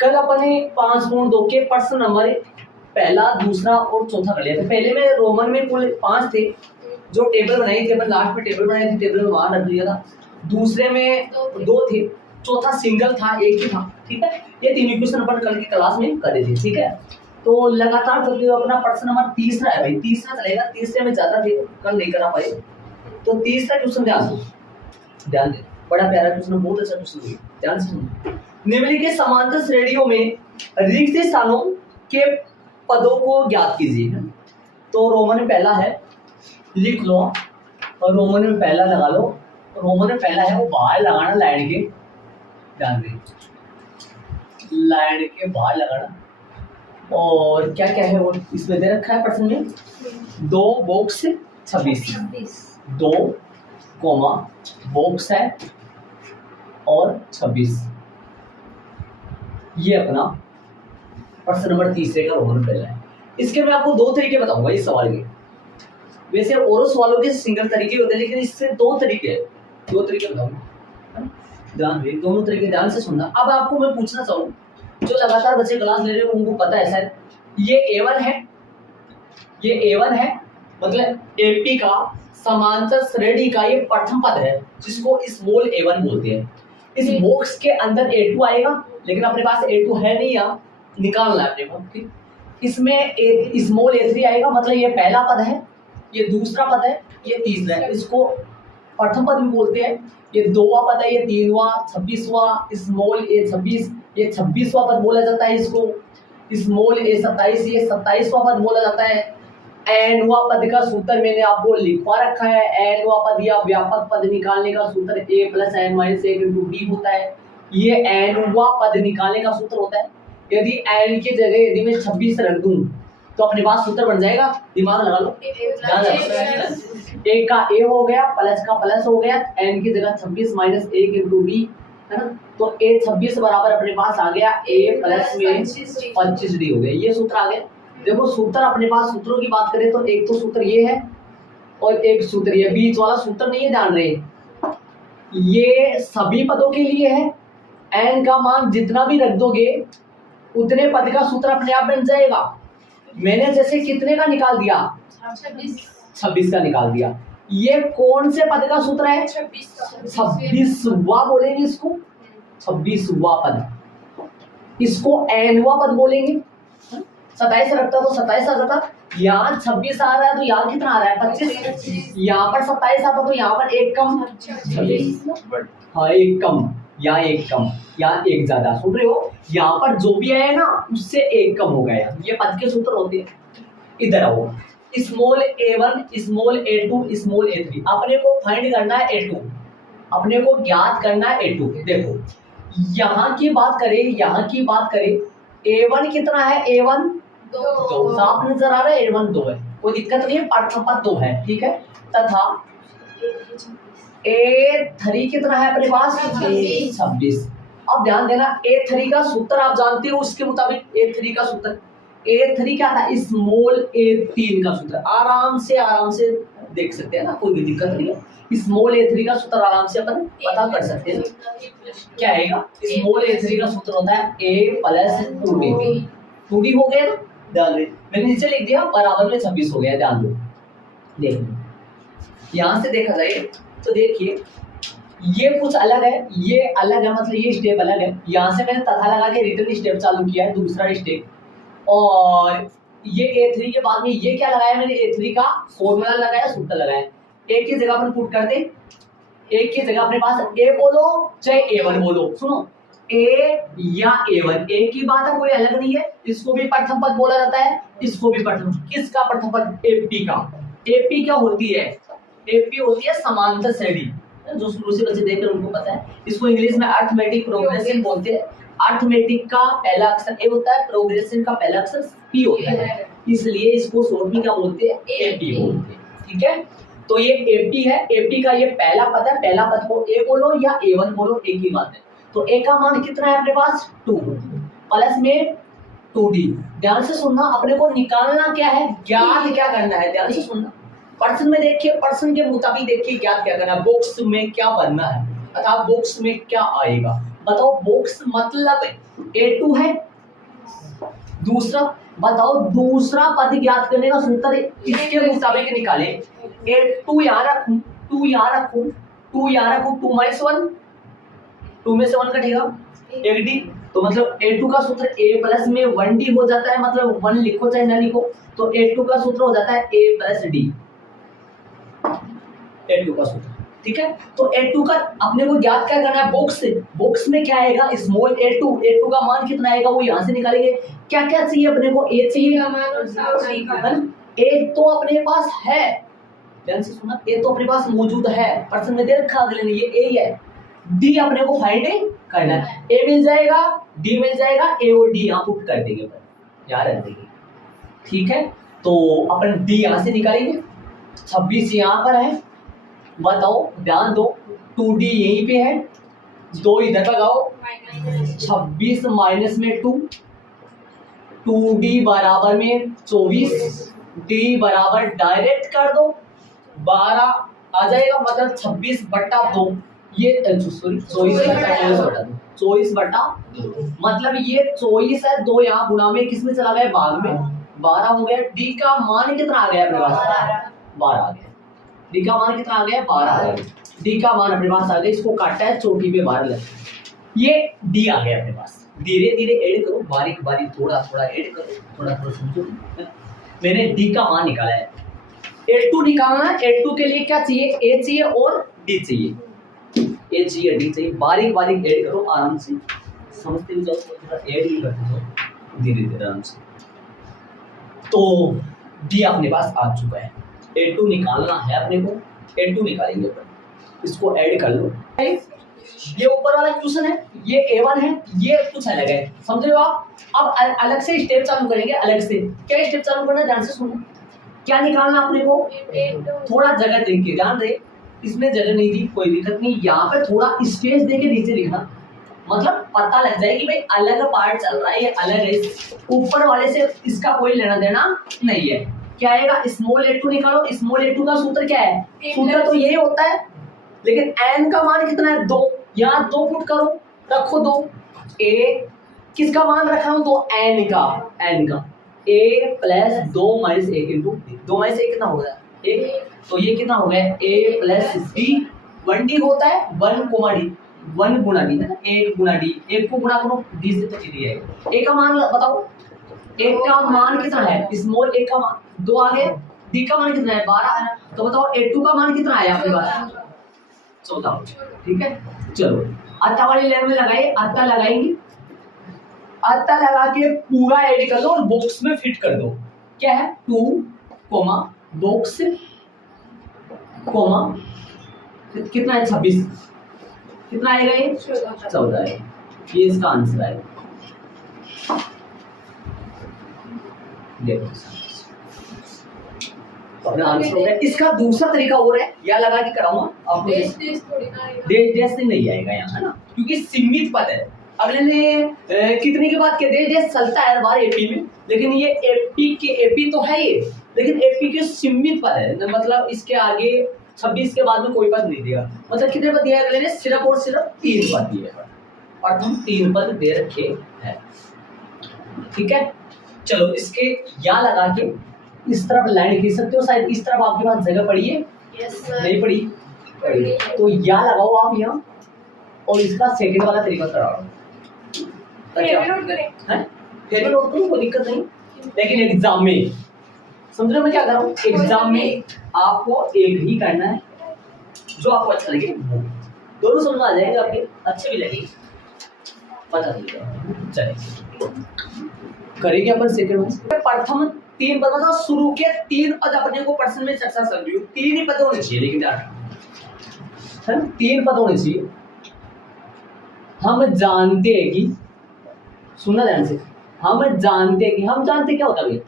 कल अपन ने 5 गुण 2 के प्रश्न नंबर पहला, दूसरा और चौथा कर लिया था। पहले में रोमन में कुल 5 थे जो टेबल बनाई थी, अपन लास्ट में टेबल बनाई थी, टेबल में वहां रख दिया था। दूसरे में 2 थे, चौथा सिंगल था, एक ही था, ठीक है। ये 3 क्वेश्चन अपन कल की क्लास में करे थे, ठीक है। तो लगातार चलते हुए अपना प्रश्न नंबर तीसरा है भाई, तीसरा चलेगा। तीसरे में ज्यादा थे, कल नहीं करा पाए, तो तीसरा क्वेश्चन ध्यान दो, ध्यान दे। बड़ा प्यारा क्वेश्चन, बहुत अच्छा क्वेश्चन है, ध्यान से सुनो। निम्नलिखित समांतर श्रेणियों में रिक्त स्थानों के पदों को ज्ञात कीजिए। तो रोमन में पहला है, लिख लो, और रोमन में पहला लगा लो। रोमन में पहला है वो बाहर लगाना, लाइन के, ध्यान दे, लाइन के बाहर लगाना। और क्या क्या है वो इसमें दे रखा है प्रश्न में, 2 बॉक्स 26, 2 कोमा बॉक्स है और 26। ये अपना प्रश्न नंबर तीसरे का रोमन पहला है। इसके मैं आपको 2 तरीके बताऊंगा इस सवाल के। वैसे और सवालों के सिंगल तरीके होते हैं, लेकिन इससे 2 तरीके बताऊंगा, ध्यान दे, दोनों तरीके ध्यान से सुनना। अब आपको मैं पूछना चाहूँ, जो लगातार बच्चे क्लास ले रहे हो उनको पता है शायद, ये A1 है, ये A1 है, मतलब AP का समांतर श्रेणी का ये प्रथम पद है, जिसको स्मॉल A1 बोलते हैं। इस बॉक्स के अंदर A2 आएगा, लेकिन अपने पास A2 है नहीं, यहाँ निकालना है अपने को, ठीक। इसमें स्मॉल A3 आएगा, मतलब ये पहला पद है, ये दूसरा पद है, ये तीसरा है, इसको प्रथम पद भी बोलते हैं। ये 2वां पद है, ये 3वां, 26वां, स्मॉल A26, ये 26वां पद बोला जाता है इसको। स्मॉल A27, ये 27वां पद बोला जाता है। एनवां पद का सूत्र मैंने आपको लिखवा रखा है। एनवां पद या व्यापक पद निकालने का सूत्र A + n - 1 × d होता है। ये एनवां पद निकालने का सूत्र होता है। यदि n की जगह यदि मैं 26 रख दूं तो अपने पास सूत्र बन जाएगा, दिमाग लगा लो, ध्यान रखो। एक का A हो गया, प्लस का प्लस हो गया, n की जगह 26 - 1 × d, है ना। तो A26 बराबर अपने पास आ गया A + में 25d हो गया, ये सूत्र आ गया। देखो सूत्र अपने पास, सूत्रों की बात करें तो एक तो सूत्र ये है और एक सूत्र ये, बीच वाला सूत्र नहीं है, ध्यान रहे। ये सभी पदों के लिए है। n का मान जितना भी रख दोगे उतने पद का सूत्र अपने आप बन जाएगा। मैंने जैसे कितने का निकाल दिया, 26 का निकाल दिया। ये कौन से पद का सूत्र है, 26वां बोलेंगे इसको, 26वां पद, इसको nवां पद बोलेंगे। 27 रखता तो 27 आ जाता, यहाँ 26 आ रहा है तो यहाँ कितना आ रहा है, 25। यहाँ पर 27 आता तो यहाँ पर एक कम, 26, हाँ एक कम, यहाँ एक कम, यहाँ एक ज्यादा, सुन रहे हो। यहाँ पर जो भी आया ना उससे एक कम हो गया, ये पद के सूत्र होते हैं। इधर आओ, small A1, small A2, small A3, अपने को फाइंड करना है A2, अपने को ज्ञात करना है A2। देखो यहाँ की बात करें, यहाँ की बात करें, A1 कितना है, A1 2, साफ नजर आ रहा है, A1 2 है, कोई दिक्कत नहीं है, प्रथम पद 2 है, ठीक है। तथा A3 कितना है अपने पास, 26। अब ध्यान देना, A3 का सूत्र आप जानते हो, उसके मुताबिक A3 का सूत्र, A3 क्या था, स्मॉल A3 का सूत्र, आराम से देख सकते हैं ना, कोई भी दिक्कत नहीं है। स्मॉल A3 का सूत्र आराम से अपन पता कर सकते हैं, क्या आएगा। स्मॉल A3 का सूत्र होता है A + 2d, 2d हो गया ना, ध्यान दे, मैंने नीचे लिख दिया, बराबर में 26 हो गया, ध्यान दो। देखो यहाँ से देखा जाए तो देखिए ये कुछ अलग है, ये अलग है, मतलब ये स्टेप अलग है। यहाँ से मैंने तथा लगा के रिटर्न स्टेप चालू किया है, दूसरा स्टेप। और ये A3 के बाद में ये क्या लगाया मैंने, A3 का फॉर्मूला लगाया, सूत्र लगाया। एक की जगह अपन पुट कर दे, एक की जगह अपने पास A बोलो चाहे A1 बोलो, सुनो A या A1 एक ही बात है, कोई अलग नहीं है। इसको भी प्रथम पद बोला जाता है, इसको भी प्रथम, किसका प्रथम पद, AP का। AP क्या होती है, AP होती है समांतर श्रेणी, जो शुरू से बच्चे देख रहे हैं उनको पता है। इसको इंग्लिश में अरिथमेटिक प्रोग्रेशन बोलते हैं। अरिथमेटिक का पहला अक्षर A होता है, प्रोग्रेशन का पहला अक्षर P होता है, इसलिए इसको शॉर्ट में क्या बोलते हैं, AP बोलते हैं, ठीक है। तो ये AP है, AP का ये पहला पद है, पहला पद को A बोलो या A1 बोलो, एक ही बात है। तो A का मान कितना है अपने पास, 2 प्लस में 2d। ध्यान से सुनना, अपने को निकालना क्या है, ज्ञात क्या करना है, ध्यान से सुनना। प्रश्न में देखिए, प्रश्न के मुताबिक देखिए ज्ञात क्या करना है, बॉक्स में क्या बनना है, अर्थात बॉक्स में क्या आएगा। बताओ बॉक्स मतलब A2 है। दूसरा बताओ, दूसरा पद ज्ञात करने का सूत्र इसके मुताबिक निकाले। A2 यहाँ रखूं, 2 यहाँ रखूं, 2 यहाँ रखूं, 2 में से 1, 2 में से 1 कटेगा 1D। तो मतलब A2 का सूत्र A प्लस में 1D हो जाता है, मतलब 1 लिखो चाहे ना लिखो, तो A2 का सूत्र हो जाता है A प्लस D। A2 का सूत्र, ठीक है। तो A2 का अपने को ज्ञात क्या करना है, बॉक्स से। बॉक्स में क्या आएगा, स्मॉल A2, A2 का मान कितना आएगा वो यहाँ से निकालेंगे। क्या क्या चाहिए अपने को, A चाहिए, A तो अपने पास है, ध्यान से सुना, A तो अपने पास मौजूद है, प्रश्न में दे रखा अगले ने, ये A है। D अपने को फाइंड करना है, A मिल जाएगा, D मिल जाएगा, A और D यहाँ पुट कर देंगे, याद रख देंगे, ठीक है। तो अपन D यहाँ से निकालेंगे, 26 यहाँ पर है, बताओ ध्यान दो, 2D यहीं पे है, 2 इधर लगाओ, 26 माइनस में 2, 2D बराबर में 24, D बराबर डायरेक्ट कर दो 12 आ जाएगा, मतलब 26/2, ये सॉरी 24/2, मतलब ये 24 है, 2 यहाँ गुणा में किस में चला गया, भाग में, 12 हो गया। D का मान कितना आ गया अपने पास, 12 आ गया। D का मान कितना आ गया, 12 आ गया। D का मान अपने पास आ गया, इसको काटा है, चोटी पे 12 लगा, ये D आ गया अपने पास। धीरे धीरे ऐड करो, बारीक बारीक थोड़ा थोड़ा ऐड करो, थोड़ा थोड़ा समझो। मैंने D का मान निकाला है, A2 निकालना है। A2 के लिए क्या चाहिए, A चाहिए और D चाहिए, A चाहिए D चाहिए, बारीक बारीक ऐड करो, आराम से समझते भी जाओ, थोड़ा ऐड ही करते जाओ धीरे धीरे आराम से। तो D अपने पास आ चुका है, A2 निकालना है अपने को, A2 निकालेंगे अपन, इसको ऐड कर लो। ये ऊपर वाला क्वेश्चन है, ये A1 है, ये कुछ अलग है, समझ रहे हो आप। अब अलग से स्टेप चालू करेंगे, अलग से क्या स्टेप चालू करना है, ध्यान से सुनो। क्या निकालना अपने को, थोड़ा जगह देके, ध्यान दे, इसमें जगह नहीं दी कोई दिक्कत नहीं, यहाँ पे थोड़ा स्पेस देके नीचे लिखना, मतलब पता लग जाए कि भाई अलग पार्ट चल रहा है, ये अलग है, ऊपर वाले से इसका कोई लेना देना नहीं है। क्या आएगा, स्मॉल A2 निकालो। स्मॉल A2 का सूत्र क्या है, सूत्र तो यही होता है, लेकिन n का मान कितना है, 2, यहाँ 2 पुट करो, रखो 2, A किसका मान रखा हूं, तो n का A plus 2 minus 1 into 2 minus 1 कितना हो गया, 1, तो ये कितना हो गया, A प्लस D, 1D होता है, 1 D, 1 गुणा D है ना, 1 गुणा D, 1 को गुणा करो D से तो चली जाएगा। A का मान बताओ, A का मान कितना है, स्मॉल A का मान 2 आ गया, D का मान कितना है 12, तो बताओ A2 का मान कितना आया आपके पास, 14, ठीक है। चलो अत्ता वाली लाइन में लगाइए, अत्ता लगाएंगे, अत्ता लगा के पूरा ऐड कर दो और बॉक्स में फिट कर दो। क्या है, 2 कोमा बॉक्स कोमा कितना है, 26, कितना आएगा ये 14 है, ये इसका आंसर आएगा। देखो अपना आंसर हो गया। इसका दूसरा तरीका और है, या लगा के कराऊंगा आपको, देश नहीं आएगा यहाँ, है ना, क्योंकि सीमित पद है। अगले ने कितने की बात कहते हैं, देश चलता है हर बार एपी में, लेकिन ये एपी तो है ये, लेकिन एपी के सीमित पद है, मतलब इसके आगे 26 के बाद में कोई पद नहीं दिया, मतलब कितने पद दिया है अगले ने, सिर्फ और सिर्फ 3 पद दिए, और तुम 3 पद दे रखे हैं, ठीक है। चलो इसके या लगा के इस तरफ लाइन खींच सकते हो, शायद इस तरफ आपके पास जगह पड़ी है, नहीं पड़ी, तो या लगाओ आप यहाँ, और इसका सेकंड वाला तरीका कराओ, फेरी नोट करो, कोई दिक्कत नहीं, लेकिन एग्जाम में समझ रहे हो मैं क्या कर रहा हूँ, एग्जाम में आपको एक ही करना है जो आपको अच्छा लगे, दोनों समझ आ जाएंगे आपके, अच्छे भी लगेंगे, पता नहीं चलिए करेंगे अपन सेकंड में। प्रथम 3 पद, मतलब शुरू के 3 पद अपने को प्रश्न में चर्चा कर रही हूँ, 3 ही पद होने चाहिए, लेकिन है 3 पद होने चाहिए। हम जानते हैं कि, सुनना ध्यान से, हम जानते हैं कि, हम जानते क्या होता है,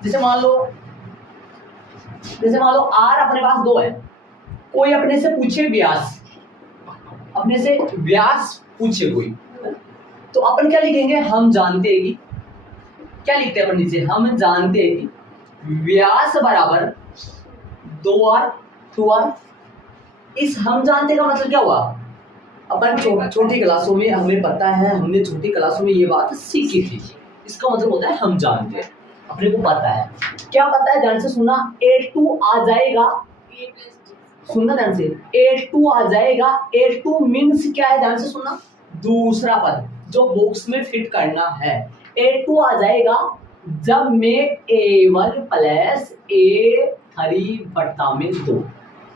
जैसे मान लो R अपने पास 2 है, कोई अपने से पूछे व्यास, अपने से व्यास पूछे कोई, तो अपन क्या लिखेंगे, हम जानते हैं कि, क्या लिखते हैं अपन नीचे, हम जानते हैं कि व्यास बराबर 2R 2R। इस हम जानते का मतलब क्या हुआ, अपन छोटी क्लासों में हमें पता है, हमने छोटी क्लासों में ये बात सीखी थी। इसका मतलब होता है हम जानते हैं, अपने को पता है। क्या पता है, ध्यान से सुना, A2 आ जाएगा, सुनना ध्यान से, A2 आ जाएगा। A2 मीन्स क्या है, ध्यान से सुनना, दूसरा पद जो बॉक्स में फिट करना है। A2 आ जाएगा जब मैं A1 प्लस A3 बटा में 2,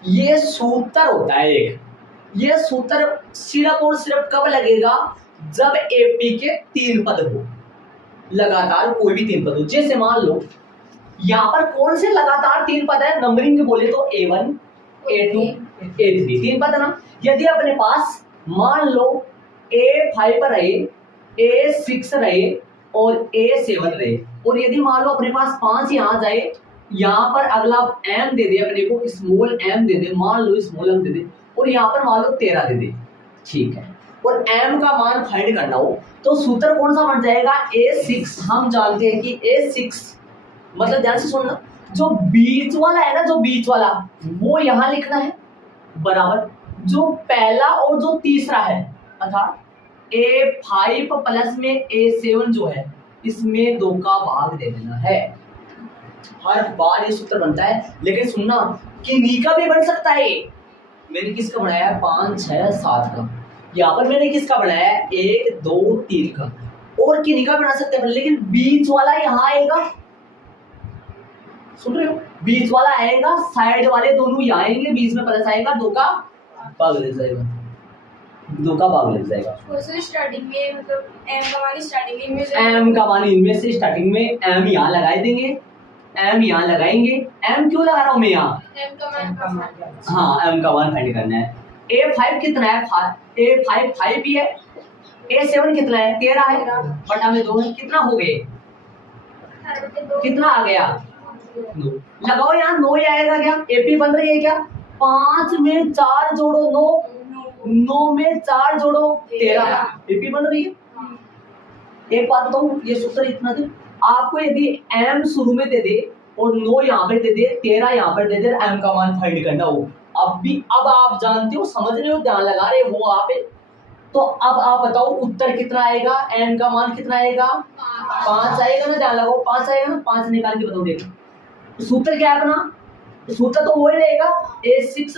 ये सूत्र होता है एक। ये सूत्र सिर्फ और सिर्फ कब लगेगा, जब AP के 3 पद हो, लगातार कोई भी 3 पद हो। जैसे मान लो यहाँ पर कौन से लगातार 3 पद है, नंबरिंग के बोले तो A1 A2 A3 3 पद ना। यदि अपने पास मान लो A5 रहे, A6 रहे और A7 रहे, और यदि मान लो अपने पास 5 यहाँ जाए, यहाँ पर अगला m दे दे, अपने को स्मॉल m दे दे, मान लो स्मॉल m दे दे, और यहाँ पर मान लो 13 दे दे, ठीक है, और m का मान फाइंड करना हो तो सूत्र कौन सा बन जाएगा, A6। हम जानते हैं कि A6 मतलब, ध्यान से सुनना, जो बीच वाला है ना, जो बीच वाला वो यहाँ लिखना है बराबर जो पहला और जो तीसरा है, अर्थात A5 प्लस में A7 जो है, इसमें 2 का भाग दे देना है। हर बार ये सूत्र बनता है, लेकिन सुनना किन्हीं का भी बन सकता है। मैंने किसका बनाया है, 5 6 7 का। यहाँ पर मैंने किसका बनाया है, 1 2 3 का, और किन्हीं का बना सकते हैं, लेकिन बीच वाला यहाँ आएगा, सुन रहे हो, बीच वाला आएगा, साइड वाले दोनों यहाँ आएंगे, बीच में प्लस आएगा, 2 का भाग लग जाएगा, 2 का भाग लग जाएगा। स्टार्टिंग में मतलब m का मान स्टार्टिंग में, m का मान इनमें से स्टार्टिंग में m यहाँ लगा देंगे, m यहाँ लगाएंगे। m क्यों लगा रहा हूँ मैं यहाँ, m का मान, हाँ m का मान फाइंड करना है। A5 कितना है, A5 5 ही है, A7 कितना है, 13 है, बटा में 2 है, कितना हो गए, कितना आ गया, 9। लगाओ यहाँ 9 ही आएगा क्या, AP बन रही है क्या, 5 में 4 जोड़ो 9, 9 में 4 जोड़ो 13, AP बन रही है। एक बात बताऊं, ये सूत्र इतना दे, आपको यदि m शुरू में दे दे और 9 यहाँ पे दे दे, 13 यहाँ पर दे दे, m का मान फाइंड करना हो, अब आप जानते हो, समझ रहे हो, ध्यान लगा रहे हो आप, तो अब आप बताओ उत्तर कितना आएगा, m का मान कितना आएगा, 5 आएगा ना, ध्यान लगाओ, 5 आएगा ना, 5 निकाल के बताओ, देखो सूत्र क्या है अपना, सूत्र तो वही रहेगा, A6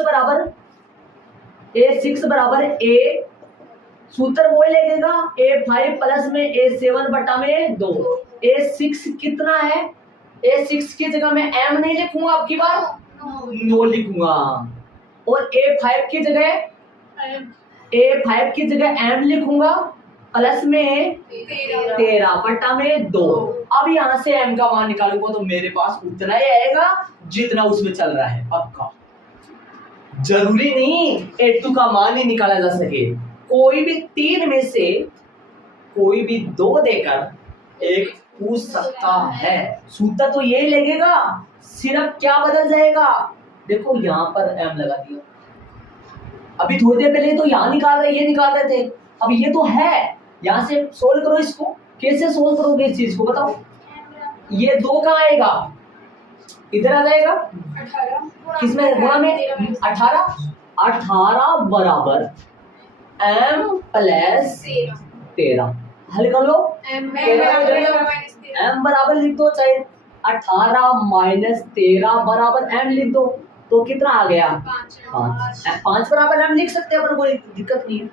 बराबर A, सूत्र वही लगेगा, A5 प्लस में A7 बटा में 2। A6 कितना है, A6 की जगह मैं m नहीं लिखूंगा, अब की बार 9 लिखूंगा, और A5 की जगह m लिखूंगा, प्लस में 13 बटा में 2। अब यहाँ से m का मान निकालूंगा तो मेरे पास उतना ही आएगा जितना उसमें चल रहा है। पक्का, जरूरी नहीं A2 का मान ही निकाला जा सके, कोई भी 3 में से कोई भी 2 देकर एक पूछ सकता है। सूत्र तो यही लगेगा, सिर्फ क्या बदल जाएगा, देखो यहाँ पर m लगा दिया, अभी थोड़ी देर पहले तो यहाँ निकाल रहे, ये निकाल रहे थे, अब ये तो है, यहाँ से सोल्व करो इसको। कैसे सोल्व करोगे इस चीज को बताओ, ये 2 कहाँ आएगा, इधर आ जाएगा, 18 किसमें गुणा में, 18 बराबर m प्लस 13, हल कर लो, m बराबर लिख दो, चाहे 18 माइनस 13 बराबर m लिख दो, तो कितना आ गया, 5 बराबर m लिख सकते हैं अपन, कोई दिक्कत नहीं है।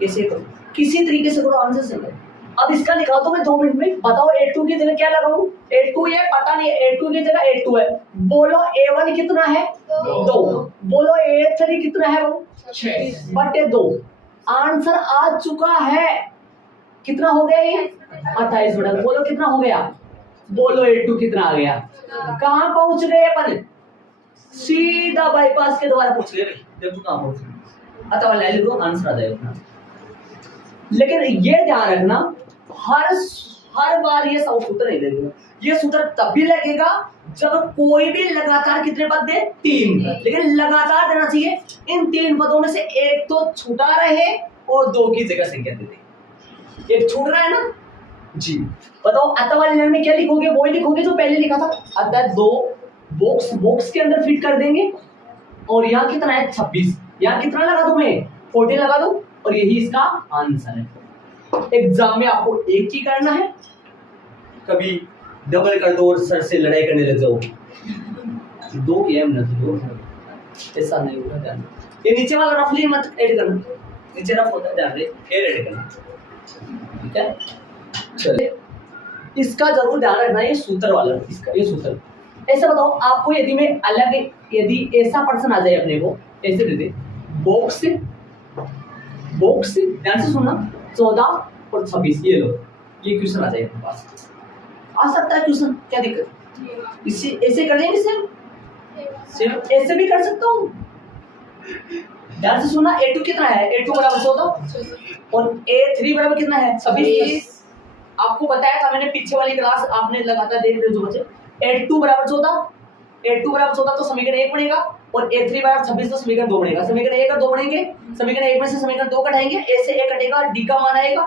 कैसे करो, किसी तरीके से करो, आंसर से करो। अब इसका निकाल दो मैं 2 मिनट में, बताओ A2 की जगह क्या लगाऊं, A2 ये पता नहीं है, A2 की जगह A2 है, बोलो A1 कितना है, 2, बोलो A3 कितना है, वो 6 बटे 2, आंसर आ चुका है, कितना हो गया ये 28 बटा, बोलो कितना हो गया, बोलो A2 कितना आ गया, कहाँ पहुंच गए अपन, सीधा बाईपास के द्वारा पूछ गए, देखो कहाँ पहुंच गए, अतः ले लो, आंसर आ जाएगा। लेकिन ये ध्यान रखना, हर बार ये सब सूत्र नहीं लगेगा, ये सूत्र तब भी लगेगा जब कोई भी लगातार कितने पद दे, 3, लेकिन लगातार देना चाहिए, इन 3 पदों में से एक तो छूटा रहे और 2 की जगह संख्या दे दे, एक छूट रहा है ना जी। बताओ अतः वाले लाइन में क्या लिखोगे, वही लिखोगे जो पहले लिखा था, अतः 2 बॉक्स के अंदर फिट कर देंगे, और यहाँ कितना है 26, यहाँ कितना लगा दूं मैं 40 लगा दूं, और यही इसका आंसर है। एग्जाम में आपको एक ही करना है, कभी डबल कर दो और सर से लड़ाई करने लग जाओ, दो किया हमने तो दो, ऐसा नहीं होगा। ध्यान ये नीचे वाला रफली मत ऐड करना, नीचे रफ होता है, ध्यान रहे एयर ऐड करना, ठीक है। चलिए इसका जरूर ध्यान रखना, ये सूत्र वाला, इसका ये सूत्र। ऐसा बताओ आपको, यदि मैं अलग, यदि ऐसा पर्सन आ जाए अपने को, ऐसे दे दे बॉक्स से, ध्यान से सुनना, 14 और 26, ये लो, ये क्वेश्चन आ जाए अपने पास, आ सकता है क्वेश्चन, क्या दिक्कत, इसे ऐसे कर लेंगे, सिर्फ ऐसे भी कर सकता हूँ। ध्यान से सुनना, A2 कितना है, A2 बराबर 14 और A3 बराबर कितना है 26। आपको बताया था मैंने पीछे वाली क्लास, आपने लगातार देख रहे हो जो बच्चे, A2 बराबर 14 तो समीकरण 1 बनेगा, और A3 बराबर 26 तो समीकरण 2 बनेगा। समीकरण 1 और 2 बनेंगे, समीकरण 1 में से समीकरण 2 कटाएंगे, A से A कटेगा, D का मान आएगा,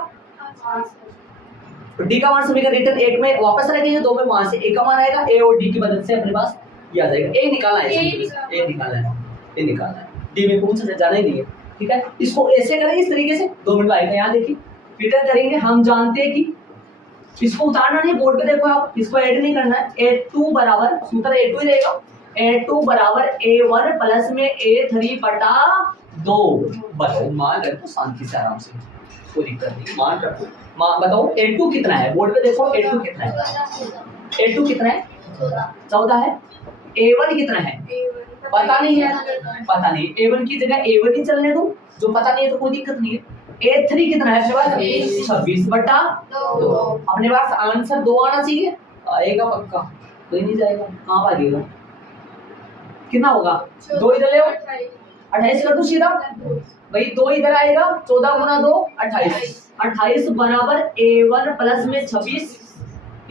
तो D का मान समीकरण रिटर्न 1 में वापस रखेंगे, 2 में वहां से A का मान आएगा, A और D की मदद से अपने पास ये आ जाएगा। A निकालना है, A निकालना है, D में पूछ जाना ही नहीं है, ठीक है। इसको ऐसे करेंगे, इस तरीके से 2 मिनट आएगा, यहाँ देखिए रिटर्न करेंगे। हम जानते हैं कि इसको उतारना नहीं, बोर्ड पे देखो आप, इसको ऐड नहीं करना है। A2 बराबर, सूत्र A2 ही रहेगा, A2 बराबर A1 प्लस में A3 बटा 2। बताओ, मान रखो शांति से, आराम से, कोई दिक्कत नहीं, मान रखो। बताओ A2 कितना है, बोर्ड पे देखो A2 कितना है, A2 कितना है 14 है। A1 कितना है पता नहीं है, पता नहीं, A1 की जगह A1 ही चलने दो, जो पता नहीं है तो कोई दिक्कत नहीं है। A3 कितना है अपने पास 26 बटा 2। अपने पास आंसर 2 आना चाहिए, आएगा पक्का, कोई नहीं जाएगा, कहाँ भागेगा, कितना होगा 2 इधर ले आओ, 28 कर दो सीधा भाई, 2 इधर आएगा, 14 गुना 2 28 बराबर A1 प्लस में 26,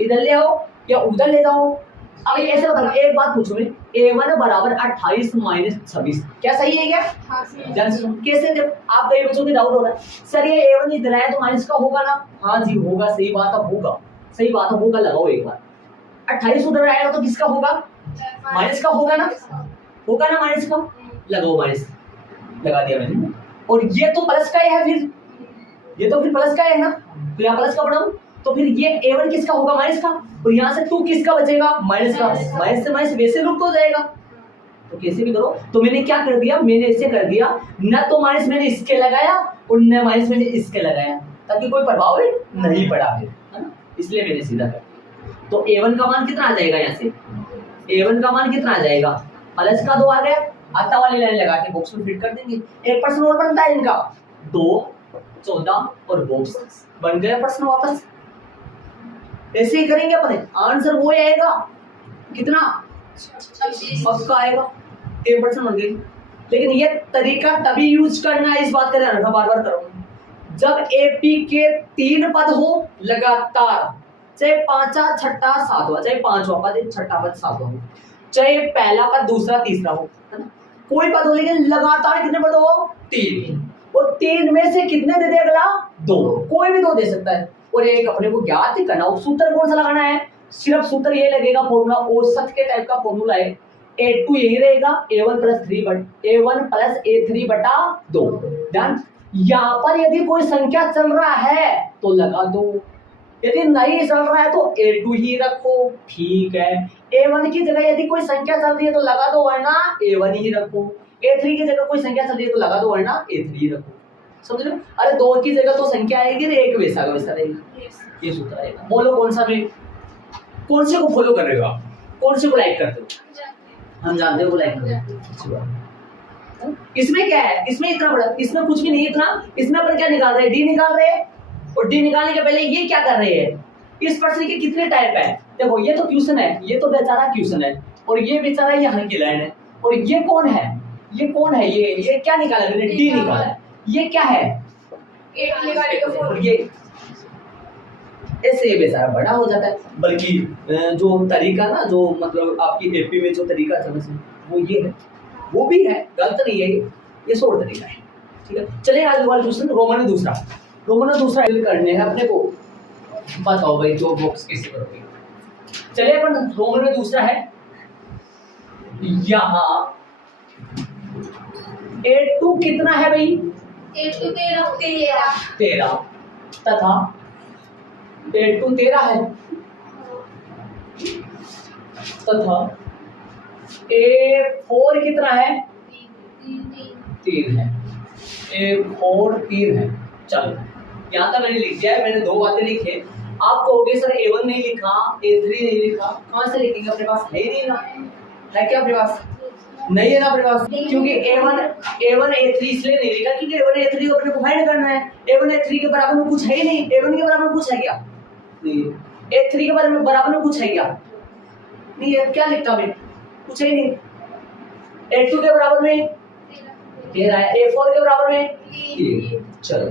इधर ले आओ या उधर ले जाओ। अब ऐसे बताओ, एक बात पूछो मैं, A1 बराबर 28 माइनस 26, क्या सही है क्या? कैसे? देखो आप कई बच्चों की डाउट हो रहा है, सर ये A1 इधर आया तो माइनस का होगा ना? हाँ जी होगा, सही बात है, होगा, सही बात है, होगा, लगाओ एक बार। 28 उधर आएगा तो किसका होगा? माइनस का होगा ना, होगा ना माइनस का, लगाओ माइनस, लगा दिया मैंने। और ये तो प्लस का ही है, फिर ये तो फिर प्लस का है ना, तो यहाँ प्लस का बढ़ाऊं तो फिर ये A1 किसका होगा? माइनस का, और यहाँ से 2 किसका बचेगा? माइनस का, माइनस से माइनस वैसे लुप्त हो जाएगा, तो कैसे भी करो। तो मैंने क्या कर दिया, मैंने ऐसे कर दिया, न तो माइनस मैंने इसके लगाया और न माइनस मैंने इसके लगाया, ताकि कोई प्रभाव नहीं पड़ा फिर, है ना, इसलिए मैंने सीधा कर दिया। तो A1 का मान कितना आ जाएगा, यहाँ से A1 का मान कितना आ जाएगा? प्लस का 2 आ गया, आता वाली लाइन लगा के बॉक्स में फिट कर देंगे। एक प्रश्न और बनता है इनका, 2 14 और बॉक्स बन गया प्रश्न वापस। ऐसे ही करेंगे अपने, आंसर वो आएगा कितना? पक्का आएगा, 10% बन गई। लेकिन ये तरीका तभी यूज करना है, इस बात का ध्यान रखना, बार बार करूंगा, जब एपी के 3 पद हो लगातार, चाहे 5वां 6वां 7वां, चाहे 5वां पद 6वां पद 7वां हो, चाहे पहला पद दूसरा तीसरा हो, है ना, कोई पद हो, लेकिन लगातार कितने पद हो? 3, और 3 में से कितने दे दे अगला? 2, कोई भी 2 दे सकता है। और एक अपने को ज्ञात ही करना, सूत्र कौन सा लगाना है? सिर्फ सूत्र ये लगेगा, फॉर्मूला औसत के टाइप का फॉर्मूला है, A2 यही रहेगा, A1 प्लस A3 बटा 2। ध्यान, यहाँ पर यदि कोई संख्या चल रहा है तो लगा दो, यदि नहीं चल रहा है तो A2 ही रखो, ठीक है। A1 की जगह यदि कोई संख्या चल रही है तो लगा दो, वरना A1 ही रखो। A3 की जगह कोई संख्या चल रही है तो लगा दो, वरना A3 ही रखो, समझ लो। अरे 2 की जगह तो संख्या आएगी, 1 वैसा का वैसा रहेगा, ये सूत्र आएगा। बोलो कौन सा में, कौन से को फॉलो कर रहे हो आप, कौन से को लाइक करते हो? हम जानते हो, लाइक करते हो। इसमें क्या है, इसमें इतना बड़ा, इसमें कुछ भी नहीं इतना, इसमें अपन क्या निकाल रहे हैं? डी निकाल रहे हैं, और डी निकालने के पहले ये क्या कर रहे हैं? इस प्रश्न के कितने टाइप है? देखो ये तो क्वेश्चन है, ये तो बेचारा क्वेश्चन है, और ये बेचारा यहाँ की लाइन है, और ये कौन है? ये कौन है? ये क्या निकाला मैंने? डी निकाला है। ये क्या है? और ये ऐसे ये बेचारा बड़ा हो जाता है। बल्कि जो तरीका ना, जो मतलब आपकी एपी में जो तरीका चलने से, वो ये है, वो भी है, गलत नहीं है, ये शॉर्ट तरीका है, ठीक है। चलिए आज वाला क्वेश्चन, रोमन दूसरा करने हैं अपने को, बताओ भाई दो बॉक्स कैसे करोगे। चलिए अपन रोमन में दूसरा है, यहाँ A2 कितना है भाई? 8 to 13 13 तथा A2 13 है तथा A4 कितना है? 3 है। A4 3 है। चलो यहाँ तक मैंने लिख दिया है, मैंने 2 बातें लिखी है। आप कहोगे सर A1 नहीं लिखा, A3 नहीं लिखा, कहाँ से लिखेंगे? अपने पास है ही नहीं ना, है क्या अपने पास? नहीं है ना अपने पास, क्योंकि A1 A3 इसलिए नहीं लिखा क्योंकि A1 A3 को अपने को फाइंड करना है। A1 A3 के बराबर में कुछ है ही नहीं। A1 के बराबर में कुछ है क्या? नहीं। A3 के बराबर में कुछ है क्या? नहीं है। क्या लिखता मैं? कुछ है ही नहीं। A2 के बराबर में 13 है, A4 के बराबर में 3। चलो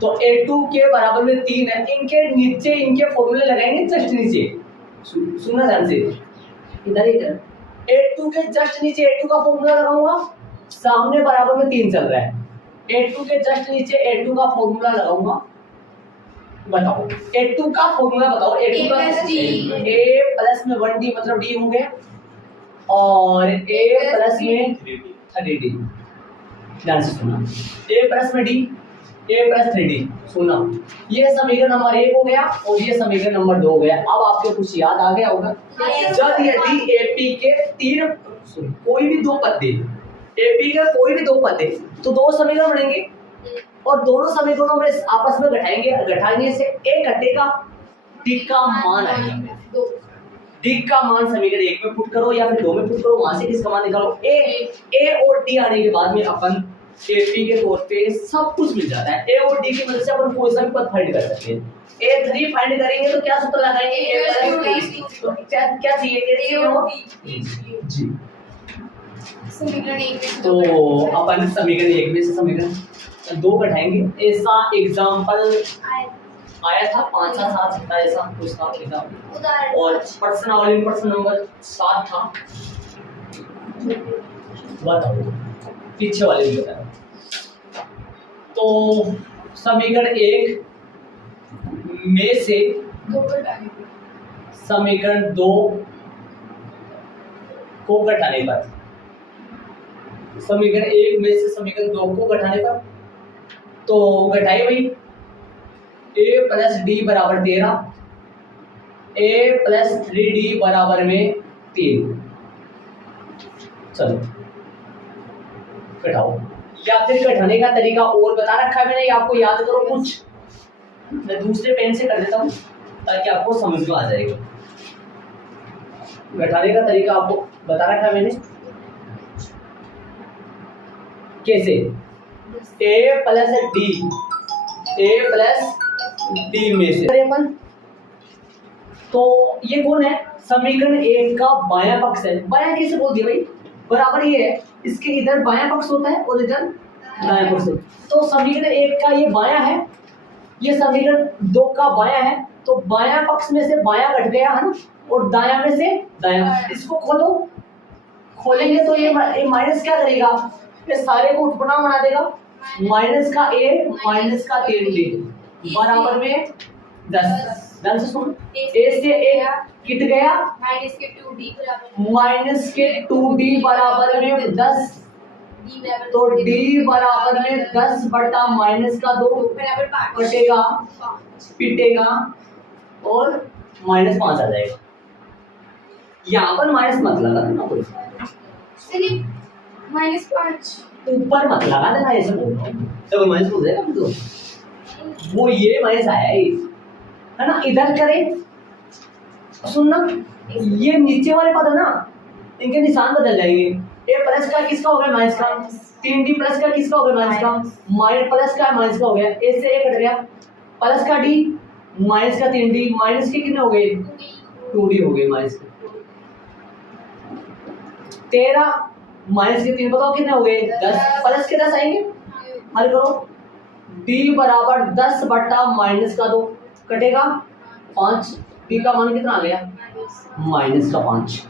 तो A2 के बराबर में 3 है, इनके नीचे इनके फॉर्मूले लगाएंगे जस्ट नीचे। सुनना ध्यान से, इधर इधर A2 के जस्ट नीचे A2 का फॉर्मूला लगाऊंगा, सामने बराबर में 3 चल रहा है। A2 के जस्ट नीचे A2 का फॉर्मूला लगाऊंगा। बताओ A2 का फॉर्मूला बताओ। A2 का A प्लस में 1D मतलब D हो गया और A प्लस में 3D। ध्यान से सुना, A प्लस में D, A प्लस 3D। सुना, ये समीकरण नंबर 1 हो गया और ये समीकरण नंबर 2 हो गया। अब आपको कुछ याद आ गया होगा। जब यदि AP के कोई भी 2 पद दे, AP के कोई भी 2 पद दे तो 2 समीकरण बनेंगे और दोनों समीकरणों में आपस में घटाएंगे से A घटेगा, D का मान आएगा। D का मान समीकरण 1 में पुट करो या फिर 2 में पुट करो, वहां से किसका मान निकालो। A और D आने के बाद में अपन AP के तौर पे सब कुछ मिल जाता है। A और D की मदद से अपन कोई सा भी पद फाइंड कर सकते हैं। A3 फाइंड करेंगे तो क्या सूत्र लगाएंगे? क्या चाहिए? जी। समीकरण 1 में तो अपन समीकरण 1 में से समीकरण 2 घटाएंगे। ऐसा एग्जाम्पल आया था 5 7 7 ऐसा कुछ था एग्जाम्पल, और प्रश्न नंबर 7 था। बताओ पीछे वाले भी बताओ। तो समीकरण 1 में से समीकरण 2 को घटाने पर, समीकरण 1 में से समीकरण 2 को घटाने पर तो घटाइए भाई। A प्लस D बराबर 13, A प्लस 3D बराबर में 3। चलो घटाओ, या फिर घटाने का तरीका और बता रखा है मैंने, आपको याद करो कुछ। मैं दूसरे पेन से कर देता हूँ ताकि आपको समझ में आ जाएगा। घटाने का तरीका आपको बता रखा है मैंने, कैसे? A प्लस D में से अपन, तो ये कौन है? समीकरण 1 का बायां पक्ष है। बायां कैसे बोल दिया भाई? बराबर ये है, इसके इधर बायां पक्ष होता है और इधर दायां पक्ष। तो समीकरण 1 का ये बायां है, ये समीकरण 2 का बायां है, तो बायां पक्ष में से बायां घट गया है ना, और दायां में से दायां। इसको खोलो, खोलेंगे तो ये माइनस क्या करेगा? ये सारे को उत्पन्न बना देगा। माइनस का A माइनस का 3D बराबर में 10। ध्यान से सुन, A से A किट गया, माइनस के 2D बराबर माइनस के 2D बराबर में 10, तो D बराबर में 10 बटा माइनस का 2 बराबर 5 कटेगा, पिटेगा और -5 आ जाएगा। यहाँ पर माइनस मत लगा देना, कोई सिर्फ -5 ऊपर मत लगा देना, ऐसे बोल रहा हूँ। तो माइनस हो जाएगा तो वो ये माइनस आया है ना, इधर करें। सुनना, ये नीचे वाले पद है ना, इनके निशान बदल जाएंगे। A प्लस का किसका हो गया? माइनस का। 3D प्लस का किसका हो गया? माइनस का। माइनस प्लस का माइनस का हो गया, A से A कट गया। प्लस का D माइनस का 3D, माइनस के कितने हो गए? 2D हो गए माइनस के। 13 माइनस के 3 बताओ कितने हो गए? 10। प्लस के 10 आएंगे, हल करो। D बराबर 10 बटा माइनस का 2 कटेगा 5। D का मान कितना आ गया? माइनस का 5।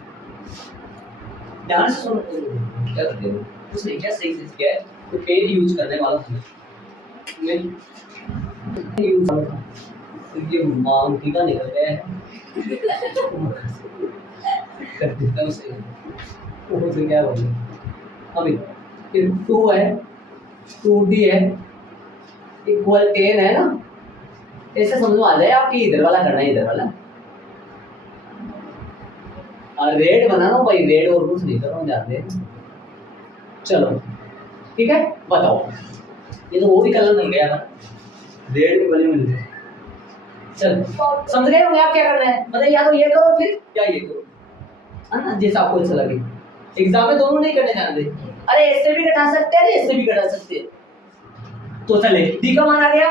ध्यान से सुनो, क्या करते हो? कुछ नहीं, क्या सही से किया है तो पेन यूज करने वाला हूँ मैं, यूज ये मांग टीका निकल गया है कर देता हूँ सही। तो क्या बोले अभी? फिर 2 है 2D है इक्वल 10 है ना, ऐसे समझ में आ जाए आपकी इधर वाला करना है, इधर वाला और रेड बनाना भाई, रेड और कुछ नहीं करो जाते। चलो ठीक है, बताओ ये तो वो भी कलर मिल गया था, रेड भी बने मिल गए। चलो समझ गए होंगे आप क्या करना है, मतलब या तो ये करो फिर या ये करो, है ना, जैसा आपको अच्छा लगे। एग्जाम में दोनों नहीं करने जाते, अरे ऐसे भी घटा सकते हैं, ऐसे भी घटा सकते हैं। तो चले डी का मान आ गया,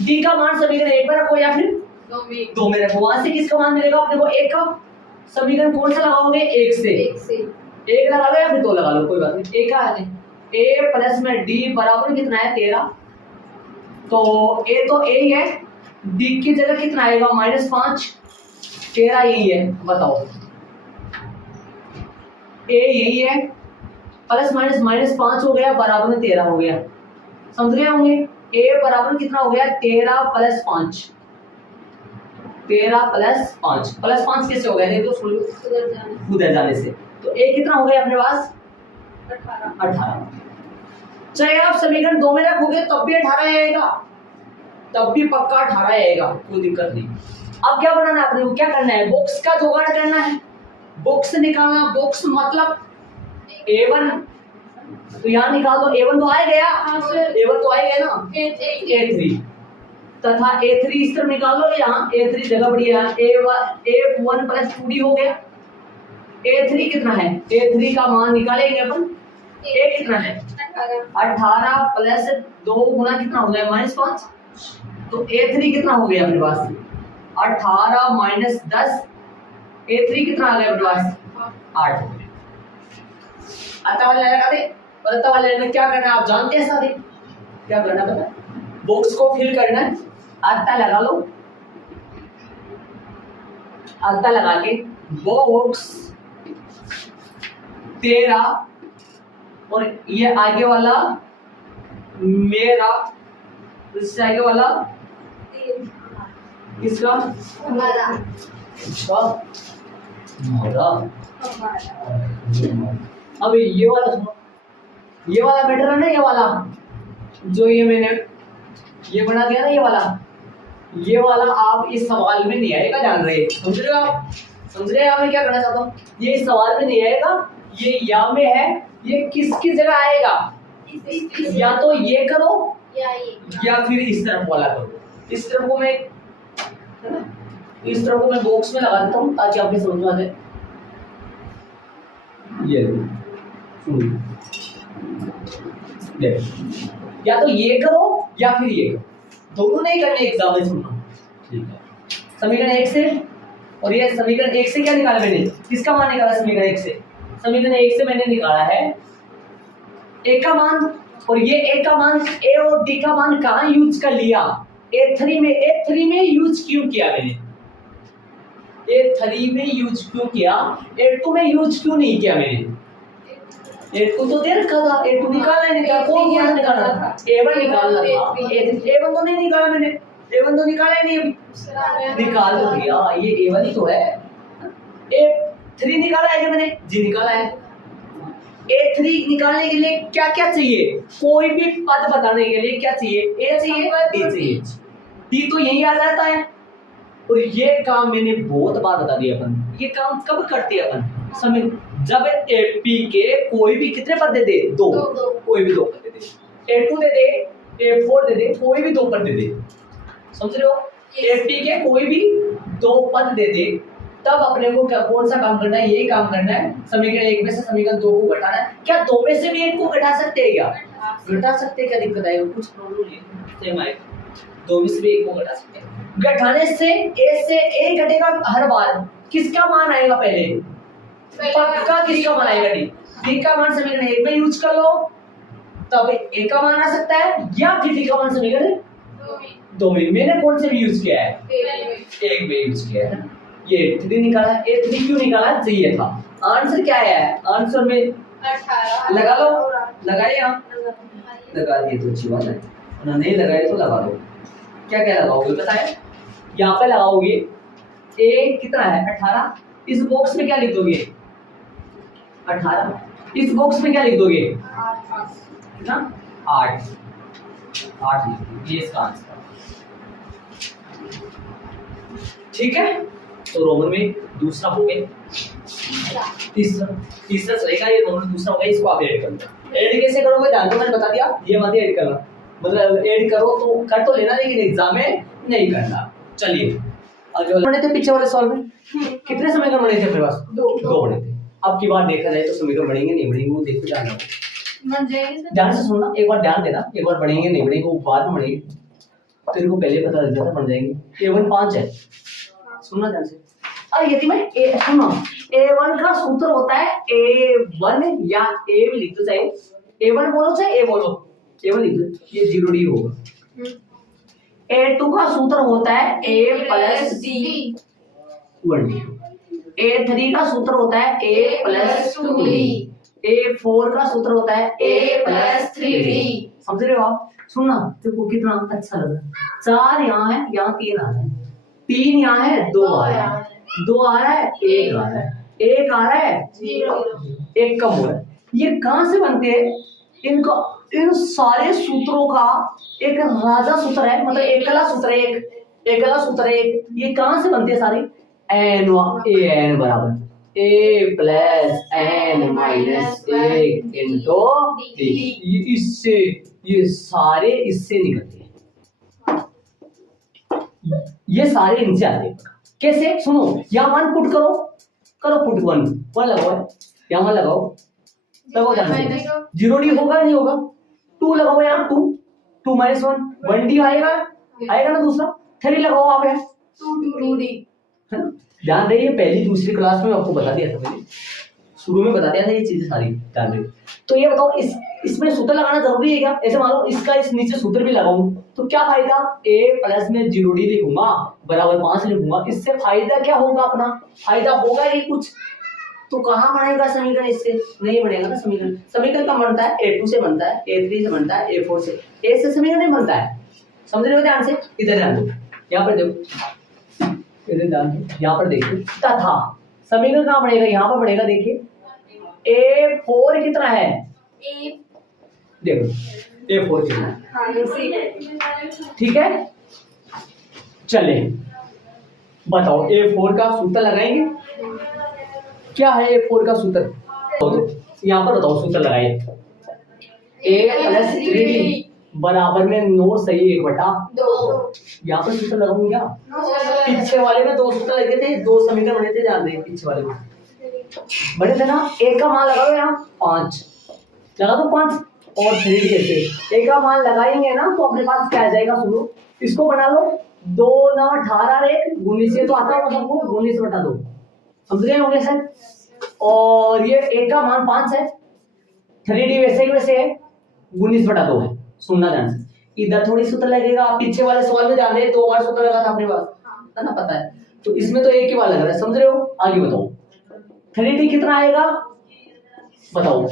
डी का मान समीकरण 1 में रखो या फिर 2 में रखो। वहां से किसका मान मिलेगा अपने को? 1 का। समीकरण कौन सा लगाओगे? 1 से 1 लगा लो या फिर 2 लगा लो, कोई बात नहीं। 1 का है a प्लस में d बराबर कितना है? 13। तो a तो a ही है, d की जगह कितना आएगा? -5। 13 यही है, बताओ a यही है, प्लस माइनस -5 हो गया, बराबर में 13 हो गया। समझ रहे होंगे? a बराबर कितना हो गया? 13 प्लस 5। 13 प्लस 5 प्लस 5 कैसे हो गया? देखो उधर जाने से। तो a कितना हो गया अपने पास? 18। चाहे आप समीकरण 2 में रखोगे तब भी 18 आएगा, तब भी पक्का 18 आएगा, कोई दिक्कत नहीं। अब क्या बनाना है अपने को? क्या करना है? बॉक्स का जुगाड़ करना है, बॉक्स निकालना। बॉक्स मतलब a1, तो यहाँ निकाल दो। a1 तो आएगा, a1 तो आएगा ना, a3 तथा a3 इस तरफ निकाल लो। यहाँ a3 जगह बढ़िया, a1 प्लस 2d हो गया। a3 कितना है? a3 का मान निकालेंगे अपन। a कितना है? 18 प्लस 2 गुना कितना हो गया? -5। तो a3 कितना हो गया अपने पास? 18 माइनस 10, a3 कितना आ गया अपने पास? 8 हो गया। आता वाला लगा दे, आता वाले में क्या करना है आप जानते हैं सारे, क्या करना पता है? बॉक्स को फिल करना है। आता लगा लो, आता लगा के बॉक्स 13 और ये आगे वाला मेरा, इससे आगे वाला किसका? हमारा। अब ये वाला सुनो, ये वाला बेटर है ना, ये वाला जो ये मैंने ये बना दिया ना, ये वाला आप इस सवाल में नहीं आएगा, जान रहे? समझ रहे हो आप? समझ रहे हैं मैं क्या करना चाहता हूँ? ये इस सवाल में नहीं आएगा, ये या में है, ये किसकी जगह आएगा? या तो ये करो या फिर इस तरफ वाला करो। इस तरफ को मैं, इस तरफ को मैं बॉक्स में लगा देता हूँ ताकि आपकी समझ में आ जाए। ये या तो ये करो या फिर ये करो, दोनों नहीं करने एग्जाम में। सुनना ठीक है। समीकरण 1 से, और ये समीकरण 1 से क्या निकाला मैंने? किसका मान निकाला समीकरण 1 से? समीकरण 1 से मैंने निकाला है a का मान, और ये a का मान, a और d का मान कहाँ यूज कर लिया? a3 में यूज क्यों किया मैंने? a3 में यूज क्यों किया? a2 में यूज क्यों नहीं किया मैंने? a2 तो दे रखा था, a2 निकालना नहीं था, कौन सा निकालना था? a1 निकालना था। a1 तो नहीं निकाला मैंने, a1 तो निकाला ही नहीं, अभी निकाल तो दिया, ये a1 ही तो है। a3 निकाला है क्या मैंने? जी निकाला है। a3 निकालने के लिए क्या क्या चाहिए? कोई भी पद बताने के लिए क्या चाहिए? a चाहिए, d चाहिए। d तो यही आ जाता है। और ये काम मैंने बहुत बार बता दिया अपन, ये काम कब करते हैं अपन? समय जब AP के कोई भी कितने पद दे दे? 2, कोई भी 2 पद दे दे, A2 दे दे, A4 दे दे, कोई भी 2 पद दे दे। समझ रहे हो? AP के कोई भी 2 पद दे दे, तब अपने को कौन सा काम करना है? यही काम करना है, समीकरण 1 में से समीकरण 2 को घटाना है। क्या 2 में से भी 1 को घटा सकते हैं? क्या घटा सकते हैं? क्या दिक्कत आएगी? कुछ प्रॉब्लम नहीं है, सेम आएगा। 2 में से भी 1 को घटा सकते हैं। घटाने से a घटेगा हर बार। किसका मान आएगा पहले? पक्का किसका मान आएगा? d का मान समीकरण 1 में यूज कर लो, तब a का मान आ सकता है, या फिर d का मान समीकरण 2 में। मैंने कौन से भी यूज किया है? 1 में यूज किया है। ये 3 निकाला है। a3 क्यों निकाला? चाहिए था। आंसर क्या है? आंसर में 18 लगा लो, लगाइए आप, लगा दिए तो अच्छी बात है, नहीं लगाए तो लगा दो। क्या क्या लगाओगे बताएं? यहाँ पे लगाओगे a कितना है? 18। इस बॉक्स में क्या लिख दोगे? 18। इस बॉक्स में क्या लिख दोगे? कितना? 8 8 लिख दो, ये इसका आंसर। ठीक है, तो रोमन में दूसरा हो गया, तीसरा तीसरा चलेगा, ये रोमन में दूसरा हो गया, इसको आप ऐड कर लो। ऐड कैसे करोगे ध्यान तो मैंने बता दिया, ये मत ऐड करना, मतलब ऐड करो तो कर तो लेना, लेकिन एग्जाम में नहीं करना। चलिए आगे बने थे पीछे वाले सवाल में कितने समीकरण बने थे अपने पास? दो बने थे। अब की बार देखा जाए तो समीकरण बढ़ेंगे नहीं बढ़ेंगे वो देखो जाना, ध्यान से सुनना, एक बार ध्यान देना, एक बार बढ़ेंगे नहीं बढ़ेंगे वो बाद में बढ़ेंगे, तेरे को पहले पता लग जाता बन जाएंगे। A1 5 है, सुनना ध्यान से। अब यदि मैं सुनो, A1 का सूत्र होता है A1 या A भी लिख दो, चाहे A1 बोलो चाहे A बोलो, A1 लिख दो, ये 0D होगा। A2 का सूत्र होता है A plus D 1D। A3 का सूत्र होता है A प्लस 2D। A4 का सूत्र होता है A प्लस 3D। समझ रहे हो आप? सुनना देखो कितना अच्छा लग रहा है। 4 यहाँ है, यहाँ 3 आ रहा है, 3 यहाँ है, 2 आ रहा है, 2 आ रहा है, 1 आ रहा है, 1 आ रहा है, 1 कम हो रहा है। ये कहाँ से बनते हैं? इनको इन सारे सूत्रों का एक राजा सूत्र है, मतलब एकला सूत्र है, एकला सूत्र है। ये कहाँ से बनते हैं सारे? एन बराबर A plus N minus 1 into D. इससे ये सारे इससे निकलते हैं, ये सारे इनसे आते हैं। कैसे? सुनो, यहाँ 1 पुट करो, करो पुट 1 लगाओ, यहाँ 1 लगाओ, लगाओ ध्यान से, 0D होगा नहीं होगा? 2 लगाओ यहाँ, 2 माइनस 1 1D आएगा, आएगा ना दूसरा। 3 लगाओ आप यहाँ, 2D है ना। ध्यान रही, पहली दूसरी क्लास में आपको बता दिया था, मैंने शुरू में बता दिया था ये चीजें सारी, ध्यान रही। तो ये बताओ इसमें सूत्र लगाना जरूरी है क्या? ऐसे मान लो इसका इस नीचे सूत्र भी लगाऊं तो क्या फायदा? A प्लस में 0D लिखूंगा बराबर 5 लिखूंगा, इससे फायदा क्या होगा? अपना फायदा होगा ही कुछ। तो कहाँ बनेगा समीकरण? इससे नहीं बनेगा ना समीकरण। समीकरण का बनता है A2 से बनता है, A3 से बनता है, A4 से, A से समीकरण नहीं बनता है। समझ रहे हो ध्यान से? इधर ध्यान दो, यहाँ पर देखो, इधर ध्यान दो, यहाँ पर देखिए, तथा समीकरण कहाँ बनेगा? यहाँ पर बनेगा। देखिए A4 कितना है, देखो A4 कितना है, ठीक है। चले बताओ A4 का सूत्र लगाएंगे, क्या है A4 का सूत्र? यहाँ पर बताओ सूत्र लगाइए। A प्लस 3D बराबर में 9 सही 1/2। यहाँ पर सूत्र लगाऊंगी क्या? पीछे वाले में 2 सूत्र लगे थे, 2 समीकरण बने थे, ध्यान दें पीछे वाले में बने थे ना। A का मान लगाओ यहाँ 5 लगा दो, 5 और 3D ऐसे। A का मान लगाएंगे ना तो अपने पास क्या आ जाएगा? सुनो, इसको बना लो, 2 9 18 1 19 तो आता होगा सबको, 19/2 समझ रहे होंगे सर। और ये A का मान 5 है, 3D वैसे ही वैसे है, 19/2 है। सुनना ध्यान से, इधर थोड़ी सूत्र लगेगा, पीछे वाले सवाल में ध्यान दे, 2 बार सूत्र लगा था अपने पास, है ना, पता है। तो इसमें तो एक ही बार लग रहा है, समझ रहे हो? आगे बताओ 3D कितना आएगा बताओ?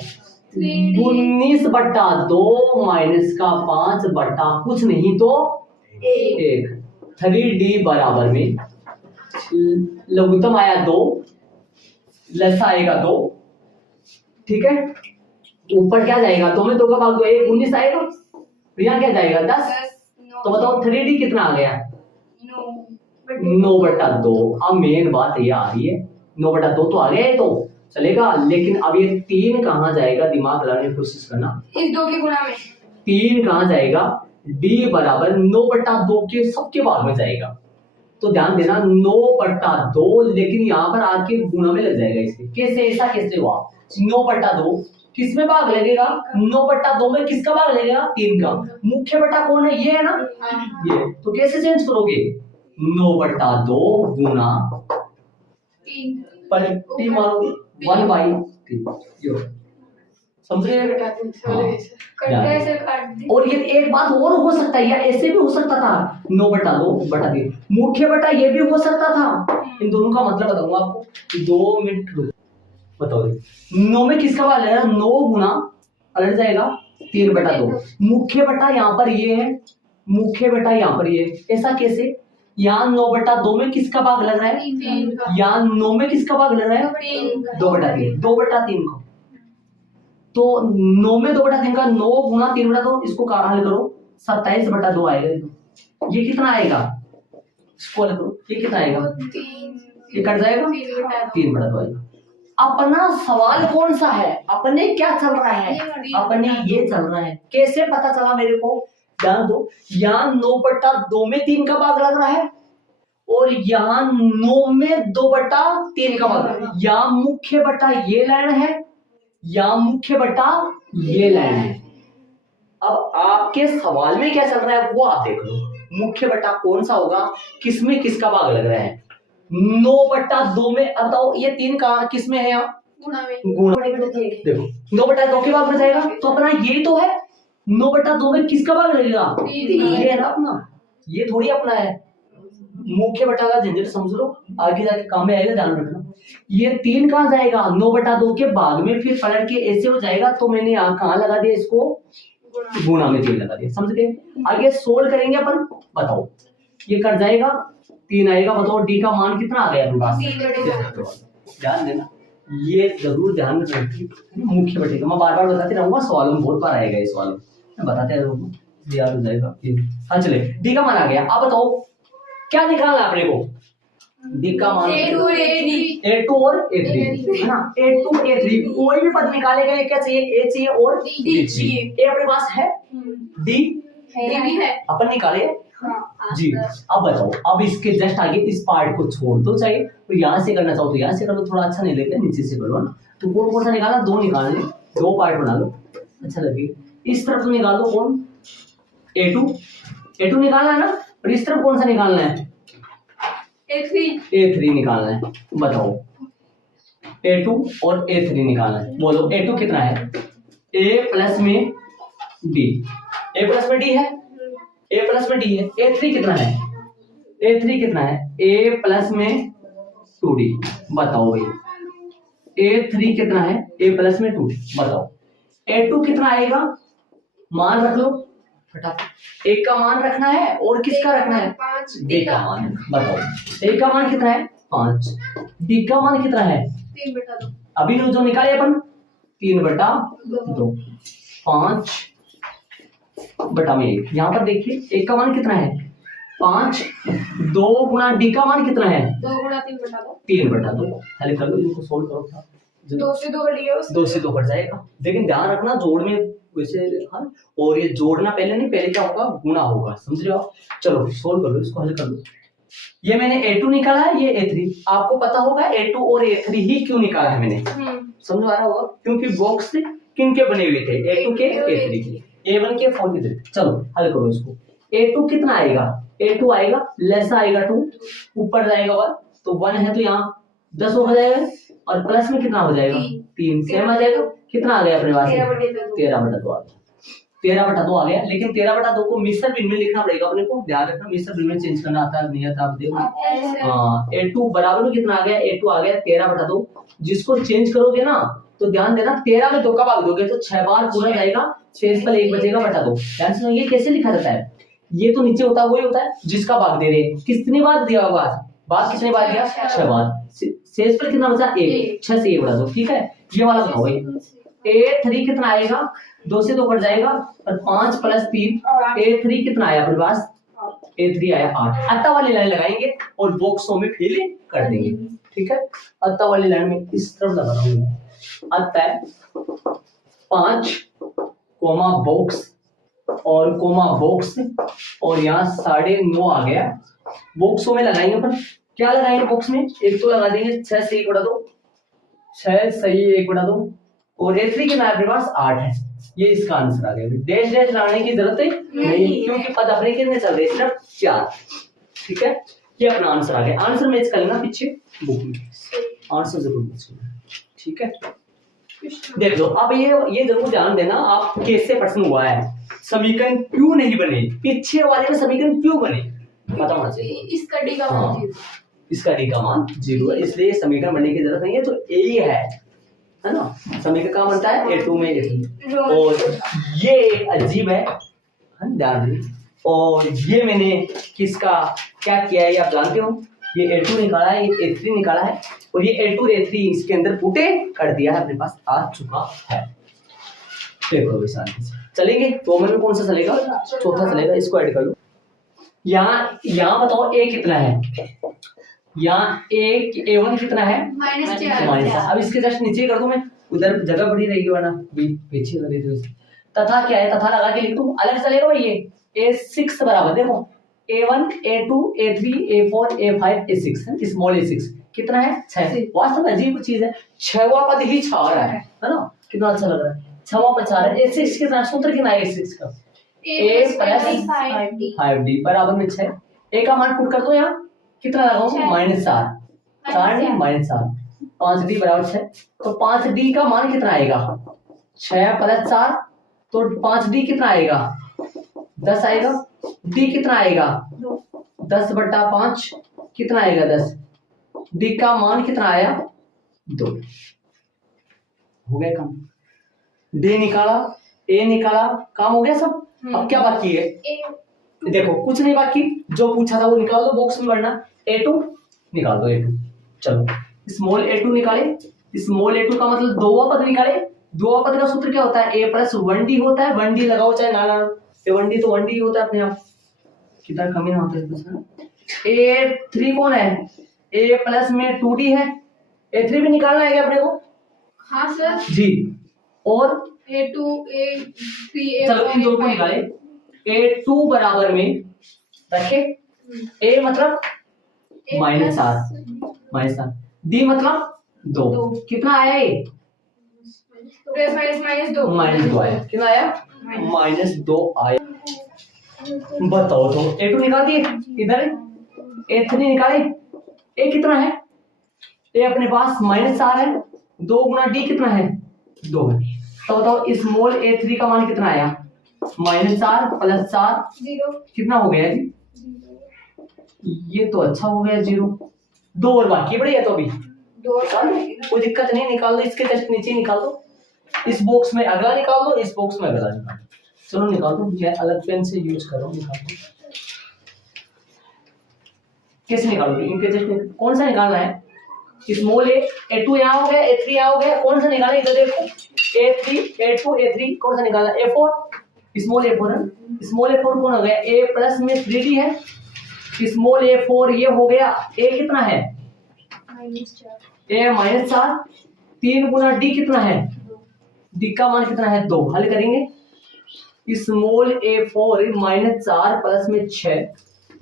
19/2 माइनस का 5 बटा कुछ नहीं तो 1। 3D बराबर में लघुत्तम आया 2, लसा आएगा 2, ठीक है। ऊपर क्या जाएगा? 2 में 2 का भाग 2, 1 19 आएगा, यहाँ क्या जाएगा? 10। तो बताओ 3D कितना आ गया? 9/2। अब मेन बात ये आ रही है, 9/2 तो आ गया है तो चलेगा, लेकिन अब ये 3 कहाँ जाएगा? दिमाग लगाने की कोशिश करना, इस 2 के गुणा में 3 कहाँ जाएगा? D बराबर 9/2 के सबके भाग में जाएगा। तो ध्यान देना 9/2, लेकिन यहाँ पर आके गुणा में लग जाएगा इसके। कैसे? ऐसा कैसे हुआ? 9/2 किस में भाग लगेगा? 9/2 में किसका भाग लगेगा? 3 का। मुख्य बटा कौन है? ये है ना, ये। तो कैसे चेंज करोगे? 9/2 गुना 3 पलटी मारो 1/3। समझ रहे हैं? और ये एक बात और हो सकता है, या ऐसे भी हो सकता था 9/2/3, मुख्य बटा ये भी हो सकता था। इन दोनों का मतलब बताऊंगा आपको, 2 मिनट रुको, बताओ 9 में किसका भाग लगेगा? 9 गुना पलट जाएगा 3/2। मुख्य बटा यहाँ पर ये है, मुख्य बटा यहाँ पर ये, ऐसा कैसे? यहाँ 9/2 में किसका भाग लग रहा है? यहाँ 9 में किसका भाग लग रहा है? 2/3। 2/3 को तो 9 में 2/3 का 9 गुना 3/2, इसको हल करो 27/2 आएगा। ये कितना आएगा, इसको हल करो, ये कितना आएगा, ये कट जाएगा 3/2 आएगा। अपना सवाल कौन सा है, अपने क्या चल रहा है, अपने ये चल रहा है। कैसे पता चला मेरे को, ध्यान दो, यहाँ 9/2 में 3 का भाग लग रहा है और यहाँ 9 में 2/3 का भाग, यहाँ मुख्य बटा ये लाइन है, यहाँ मुख्य बटा ये लाइन है। अब आपके सवाल में क्या चल रहा है वो आप देख लो, मुख्य बटा कौन सा होगा, किसमें किसका भाग लग रहा है। 9/2 में, अब बताओ ये 3 का किस में है, यहाँ गुणा में, देखो 9/2 के भाग में जाएगा, तो अपना ये तो है 9/2 में किसका भाग लगेगा, ये है ना अपना, ये थोड़ी अपना है। मुख्य बटा का झंझट समझ लो, आगे जाके काम में आएगा, ध्यान रखना। ये 3 कहाँ जाएगा, 9/2 के भाग में, फिर पलट के ऐसे हो जाएगा, तो मैंने यहाँ कहाँ लगा दिया, इसको गुणा में 3 लगा दिया, समझ गए। आगे सोल्व करेंगे अपन, बताओ ये कट जाएगा, 3 आएगा, बताओ डी का मान कितना आ गया अपने पास, ध्यान देना, ये जरूर ध्यान रखिए। मुख्य बटे का मैं बार बार बताते रहूंगा, सवालों में बहुत बार आएगा, ये सवाल मैं बताते रहूंगा, याद हो जाएगा। हाँ चले, डी का मान आ गया। अब बताओ क्या निकालना है अपने को, डी का मान A2 और A3 है ना, A2 A3, कोई भी पद निकालेगा, क्या चाहिए, A चाहिए और D चाहिए। A अपने पास है, D भी है, अपन निकाले जी। अब बताओ, अब इसके जस्ट आगे इस पार्ट को छोड़ दो, चाहे तो यहाँ से करना चाहो तो यहाँ से कर लो, थोड़ा अच्छा नहीं लगेगा, नीचे से करो ना। तो कौन सा निकालना, 2 निकालने, 2 पार्ट बना लो, अच्छा लगेगा। इस तरफ तो निकाल दो, कौन, A2 निकालना है ना, और इस तरफ कौन सा निकालना है, A3 निकालना है। बताओ A2 और A3 निकालना है, बोलो A2 कितना है, A प्लस में D, A प्लस में D है, A प्लस में D है। A3 कितना है, A3 कितना है, A प्लस में 2D, बताओ भाई A3 कितना है, A प्लस में 2D, बताओ। A2 कितना आएगा, मान रख लो फटाफट, एक का मान रखना है और किसका रखना है, D का मान, बताओ A का मान कितना है 5, D का मान कितना है 3/2, अभी जो निकाले अपन 3/2, 5/1, यहाँ पर देखिए एक का मान कितना है 5, 2 गुना D का मान कितना है 2 गुणा 3/2, 3/2, पहले कर लो इनको, सोल्व करो था, 2 से 2 कट गया, 2 से 2 कट जाएगा, लेकिन ध्यान रखना जोड़ में वैसे, हाँ, और ये जोड़ना पहले नहीं, पहले क्या होगा, गुना होगा, समझ रहे हो। चलो सोल्व कर लो, इसको हल कर लो। ये मैंने A2 निकाला है, ये A3, आपको पता होगा A2 और A3 ही क्यों निकाला है मैंने, समझ आ रहा होगा, क्योंकि बॉक्स किन के बने हुए थे, A2 के A3 के, A1 के 4 के। चलो हल करो इसको, A2 कितना आएगा, A2 आएगा लेस आएगा 2, ऊपर जाएगा 1, तो 1 है तो यहाँ 10 हो जाएगा, और प्लस में कितना हो जाएगा 3, सेम आ जाएगा, कितना आ गया अपने पास 13/2 आ गया, 13/2 आ गया। लेकिन 13/2 को मिश्र भिन्न में लिखना पड़ेगा अपने को, ध्यान रखना, मिश्र भिन्न में चेंज करना आता है नहीं आता, आप देखो। हाँ A2 बराबर में कितना आ गया, A2 आ गया 13/2, जिसको चेंज करोगे ना तो ध्यान देना 13 में 2 का भाग दोगे तो 6 बार पूरा जाएगा, शेष पर 1 बचेगा बटा 2। ध्यान से ये कैसे लिखा जाता है, ये तो नीचे होता है वही होता है जिसका भाग दे रहे, कितनी बार दिया होगा, बात कितने बार दिया 6 बार, शेष पर कितना बचा 1, 6 से 1 बटा 2, ठीक है। ये वाला बताओ भाई A3 कितना आएगा, 2 से 2 कट जाएगा, और 5 प्लस 3, A3 कितना आया अपने पास, A3 आया 8। अत्ता वाली लाइन लगाएंगे और बॉक्सों में फिल कर देंगे, ठीक है। अत्ता वाली लाइन में इस तरफ लगा रहा हूँ, अत्ता है 5 कोमा बॉक्स और कोमा बॉक्स, और यहाँ 9.5 आ गया, बॉक्सों में लगाएंगे अपन, क्या लगाएंगे बॉक्स में, एक तो लगा देंगे 6 से 1 बटा 2, 6 सही 1 बटा 2, और A3 के अपने पास 8 है, ये इसका आंसर आ गया। डैश डैश लाने की जरूरत नहीं, क्योंकि पद अपने कितने चल रहे सिर्फ 4, ठीक है। ये अपना आंसर आ गया, आंसर मैच कर लेना पीछे बुक में, आंसर जरूर मैच करना, ठीक है। देख लो अब ये जरूर ध्यान देना, आप कैसे प्रश्न हुआ है, समीकरण क्यों नहीं बने, पीछे वाले में समीकरण क्यों बने पता होना चाहिए। इसका डी का मान 0, इसका डी का मान 0 है, इसलिए समीकरण बनने की जरूरत नहीं है, तो A है ना, समीकरण कहाँ बनता है A2 में A3, और ये अजीब है, ध्यान दें। और ये मैंने किसका क्या किया है ये आप जानते हो, ये A2 निकाला है, ये A3 निकाला है, और ये A2 A3 इसके अंदर पुटे कर दिया है, अपने पास आ चुका है। देखो भी शांति से चलेंगे। रोमन में कौन सा चलेगा? चौथा चलेगा, इसको ऐड कर लो। यहाँ बताओ ए कितना है? यहाँ A1 कितना है? -4। अब इसके जस्ट नीचे कर दूं मैं, उधर जगह बड़ी रहेगी वरना पीछे लगे तो। तथा क्या है? तथा लगा के लिख दूं, अलग चलेगा भाई। ये A6 बराबर देखो A1 A2 A3 A4 A5 A6 small A6 कितना है? 6। वास्तव में अजीब चीज है, 6वां पद ही 6 आ रहा है ना? कितना अच्छा लग रहा है। 6वां पद 4 है। A6 कितना सूत्र कितना है? A6 का A प्लस 5D बराबर में 6। A का मान पुट कर दो यहाँ, कितना लगाऊं? -4 4 -4 5D बराबर 6। तो 5D का मान कितना आएगा? 6 प्लस 4 तो 5D कितना आएगा? 10 आएगा। D कितना आएगा? 10/5 कितना आएगा? 10। D का मान कितना आया? 2। हो गया काम। D निकाला, A निकाला, काम हो गया सब। अब क्या बाकी है? देखो कुछ नहीं बाकी, जो पूछा था वो निकाल दो बॉक्स में भरना। A2 निकाल दो। A2 चलो स्मॉल A2 निकाले। स्मॉल A2 का मतलब 2वां पद निकाले। 2वां पद का सूत्र क्या होता है? A प्लस 1D होता है। 1D लगाओ चाहे ना लगाओ, 1D तो 1D होता है अपने आप, कितना कमी ना होता है इसमें। A3 कौन है? A प्लस में 2D है। A3 भी निकालना है क्या अपने को? हाँ सर जी। और A2 A3 चलो इन दो को निकाले। A2 बराबर में रखे A मतलब -4 D मतलब 2 कितना आया? ये -2 आया। कितना आया? -2 आया। बताओ तो A2 निकाल दिए, इधर A3 निकाले। A कितना है? A अपने पास -4 है। 2 गुना D कितना है? 2 है। तो बताओ स्मॉल A3 का मान कितना आया? -4 प्लस 4 कितना हो गया जी? ये तो अच्छा हो गया 0। 2 और बाकी बढ़िया। तो अभी कोई दिक्कत नहीं, निकाल दो। इसके जस्ट नीचे निकाल दो। इस बॉक्स में अगला निकाल दो, इस बॉक्स में अगला निकाल दो। चलो निकाल दो, मैं अलग पेन से यूज कर रहा हूँ। निकाल दो। कैसे निकालोगे? इनके जस्ट कौन सा निकालना है? स्मॉल A2 यहाँ हो गया, A3 यहाँ हो गया। कौन सा निकालना है? इधर देखो A3 A2 A3 कौन सा निकालना? A4 स्मॉल A4 है। स्मॉल A4 कौन हो गया? A प्लस में 3D है। स्मॉल A4 ये हो गया। A कितना है? A -4 3 गुना D कितना है? D का मान कितना है? 2। हल करेंगे। स्मॉल A4 -4 प्लस में 6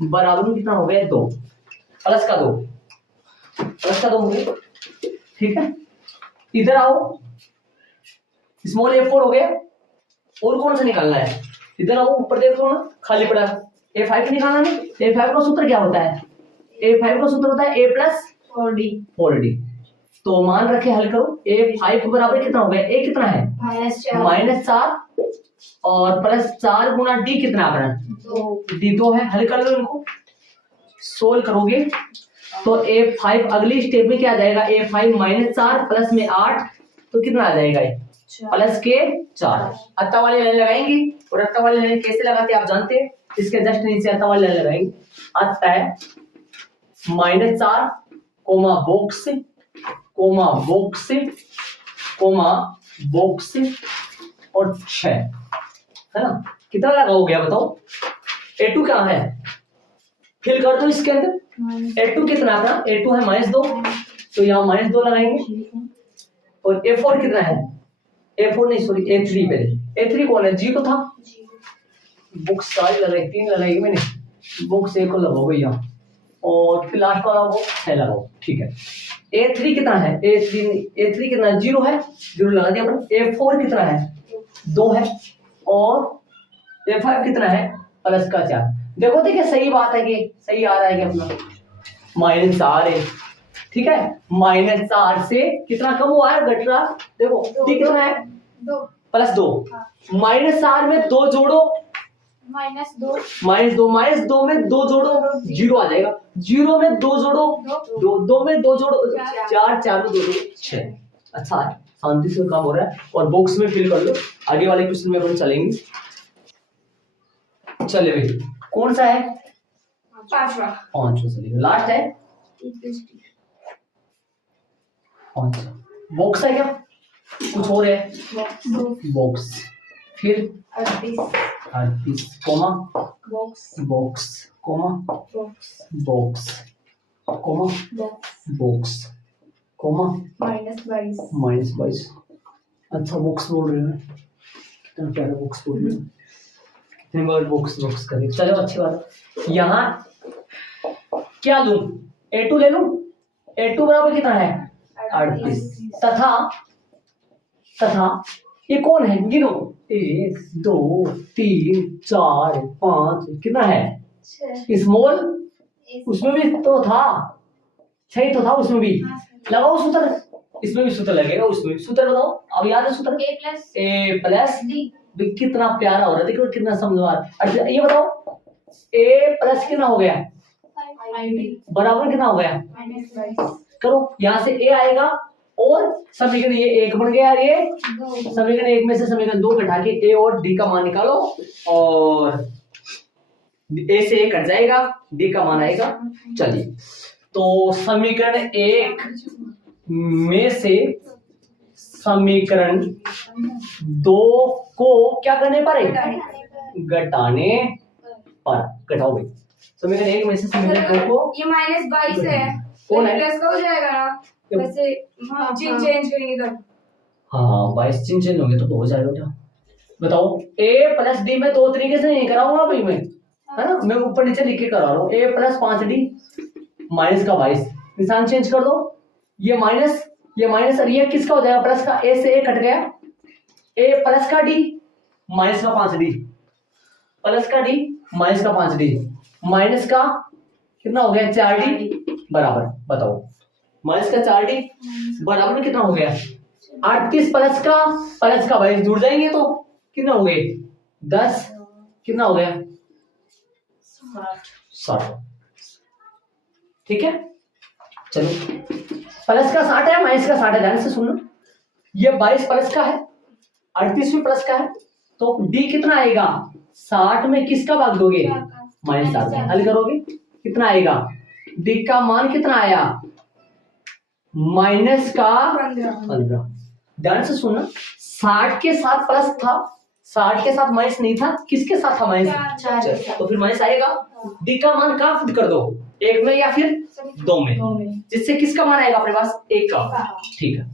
बराबर में कितना हो गया? 2 प्लस का 2 हो गया। ठीक है, इधर आओ। स्मॉल A4 हो गया। और कौन सा निकालना है? इधर आओ, ऊपर देखो ना खाली पड़ा। A5 निकालना नहीं। A5 का सूत्र क्या होता है? A5 का सूत्र होता है A प्लस 4D। तो मान रखे, हल करो। A5 बराबर कितना हो गया? A कितना है? -4 और प्लस 4 गुना D कितना अपना? D 2 है। हल कर लो इनको, सोल्व करोगे तो A5 अगली स्टेप में क्या आ जाएगा? A5 -4 प्लस में 8 तो कितना आ जाएगा? प्लस के 4। अत्ता वाली लाइन लगाएंगे। और अत्ता वाली लाइन कैसे लगाते हैं आप जानते हैं। इसके जस्ट नीचे अत्ता वाली लाइन लगाएंगे। अत्ता है -4 comma box comma box comma box और 6 है ना? कितना लगाओगे बताओ? A2 कहाँ है? फिल कर दो इसके अंदर। A2 कितना अपना? A2 है -2 तो यहाँ -2 लगाएंगे। और A4 कितना है? A4 नहीं सॉरी A3 पहले। A3 कौन है? G तो था। बुक सारी लगाई, 3 लगाई मैंने। बुक्स एक को लगाओ भैया और फिर लास्ट वाला वो 6 लगाओ। ठीक है। A3 कितना है? A3 कितना? 0 है। 0 लगा दिया अपन। A4 कितना है? 2 है। और A5 कितना है? प्लस का 4। देखो देखिए सही बात है कि सही आ रहा है कि अपना -4 है। ठीक है, -4 से कितना कम हुआ है? घट रहा। देखो D कितना है? 2 प्लस 2। -4 में 2 जोड़ो -2 -2 में 2 जोड़ो 0 आ जाएगा। 0 में 2 जोड़ो 2 में 2 जोड़ो 4 4 में 2 जोड़ो 6। अच्छा है, शांति से काम हो रहा है। और बॉक्स में फिल कर लो। आगे वाले क्वेश्चन में अपन चलेंगे। चले भाई, कौन सा है? 5वां चलेगा। लास्ट है 5। बॉक्स है क्या? कुछ और है, बॉक्स बॉक्स, फिर 38 38 comma box box comma box box comma box box comma -22 -22। अच्छा बॉक्स बोल रहे हैं, कितना प्यारा बॉक्स बोल रहे हैं, कितने बार बॉक्स बॉक्स करें। चलो अच्छी बात। यहाँ क्या लूं, A2 ले लूं। A2 बराबर कितना है 38 तथा तथा ये कौन है, गिनो 1 2 3 4 5 कितना है स्मॉल, उसमें भी तो था 6 तो था उसमें भी। लगाओ सूत्र, इसमें भी सूत्र लगेगा, उसमें भी सूत्र बताओ। अब याद है सूत्र A प्लस डी। कितना प्यारा हो रहा है, देखो कितना समझदार। अच्छा ये बताओ A प्लस कितना हो गया बराबर कितना हो गया, करो यहाँ से A आएगा और समीकरण ये 1 बन गया। ये समीकरण 1 में से समीकरण 2 घटा के A और D का मान निकालो और A से 1 कट जाएगा, D का मान आएगा। चलिए तो समीकरण 1 में से समीकरण 2 को क्या करने पर घटाने पर, घटाओ भाई। समीकरण 1 में से समीकरण 2 को ये -22 है, कौन है? प्लस का हो जाएगा ना वैसे, हाँ चिन्ह चेंज करेंगे तब। हाँ 22 चिन्ह चेंज होंगे तो हो जाएगा क्या, बताओ। A प्लस डी में 2 तरीके से नहीं कराऊंगा भाई मैं, है ना, मैं ऊपर नीचे लिख के करा रहा हूँ। A प्लस 5D माइनस का 22, निशान चेंज कर दो, ये माइनस और ये किसका हो जाएगा प्लस का, A से A कट गया, A प्लस का D माइनस का 5D, प्लस का D माइनस का 5D, माइनस का कितना हो गया 4D बराबर, बताओ माइनस का 4D बराबर में कितना हो गया 38 प्लस का 22 जुड़ जाएंगे तो कितना हो गए 10, कितना हो गया 60। ठीक है चलो, प्लस का 60 है माइनस का 60 है, ध्यान से सुनना। ये 22 प्लस का है, 38 भी प्लस का है, तो D कितना आएगा 60 में किसका भाग दोगे -7, हल करोगे कितना आएगा, D का मान कितना आया माइनस का 15। ध्यान से सुनना, 60 के साथ प्लस था, 60 के साथ माइनस नहीं था, किसके साथ था माइनस, तो फिर माइनस आएगा। D का मान कहाँ फिट कर दो, 1 में या फिर 2 में, जिससे किसका मान आएगा अपने पास 1 का। ठीक है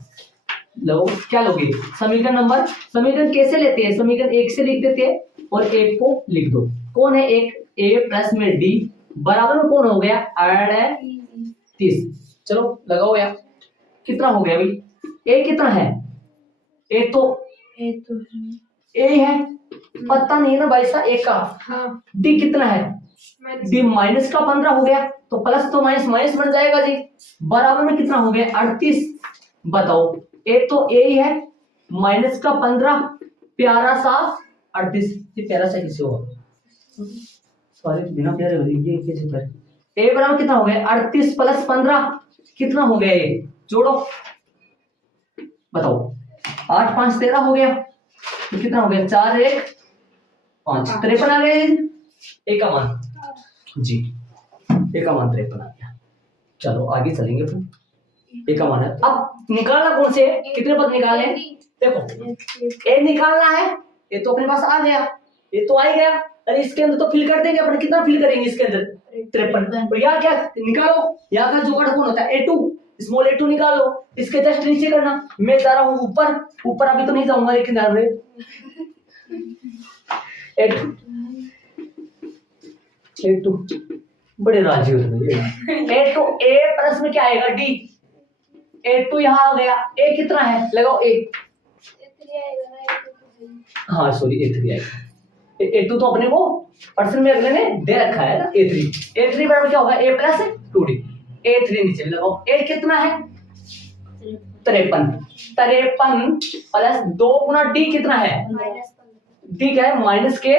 लो क्या लोगे समीकरण नंबर, समीकरण कैसे लेते हैं, समीकरण 1 से लिख देते हैं और 1 को लिख दो। कौन है 1, A प्लस में D बराबर में कौन हो गया 38। चलो लगाओ यार, कितना हो गया भाई, A कितना है, A तो A है, पता नहीं है ना भाई साहब 1 का। हाँ D कितना है, D माइनस का 15 हो गया, तो प्लस तो माइनस माइनस बन जाएगा जी, बराबर में कितना हो गया 38। बताओ A तो A ही है, माइनस का 15 प्यारा सा 38, ये प्यारा सा किसी होगा सॉरी बिना प्यारे हो ये कैसे कर, A बराबर कितना हो गया 38 प्लस 15 कितना हो गया, ये जोड़ो बताओ, 8 5 13 हो गया, तो कितना हो गया 4 1 5 53 आ गया A का मान जी, A का मान 53 आ गया। चलो आगे चलेंगे फिर, A का मान है। अब निकालना कौन से, कितने पद निकालने हैं, देखो A निकालना है, ये तो अपने पास आ गया, ये तो आ ही गया, अरे इसके अंदर तो फिल कर देंगे अपन, कितना फिल करेंगे इसके अंदर 53। और यहाँ क्या निकालो, यहाँ का जुगाड़ कौन होता है A2, स्मॉल A2 निकाल लो, इसके जस्ट नीचे करना, मैं जा रहा हूँ ऊपर, ऊपर अभी तो नहीं जाऊंगा लेकिन ध्यान रहे A2 बड़े राजी हो रहे। A2 A प्लस में क्या आएगा D, A2 यहाँ आ गया, A कितना है लगाओ A, हाँ सॉरी A3 आएगा, A2 तो अपने को पर्सन में अगले ने दे रखा है ना A3 बराबर क्या होगा A प्लस 2D, A3 नीचे लगाओ, A कितना है 53 प्लस 2 गुना D कितना है, D क्या है माइनस के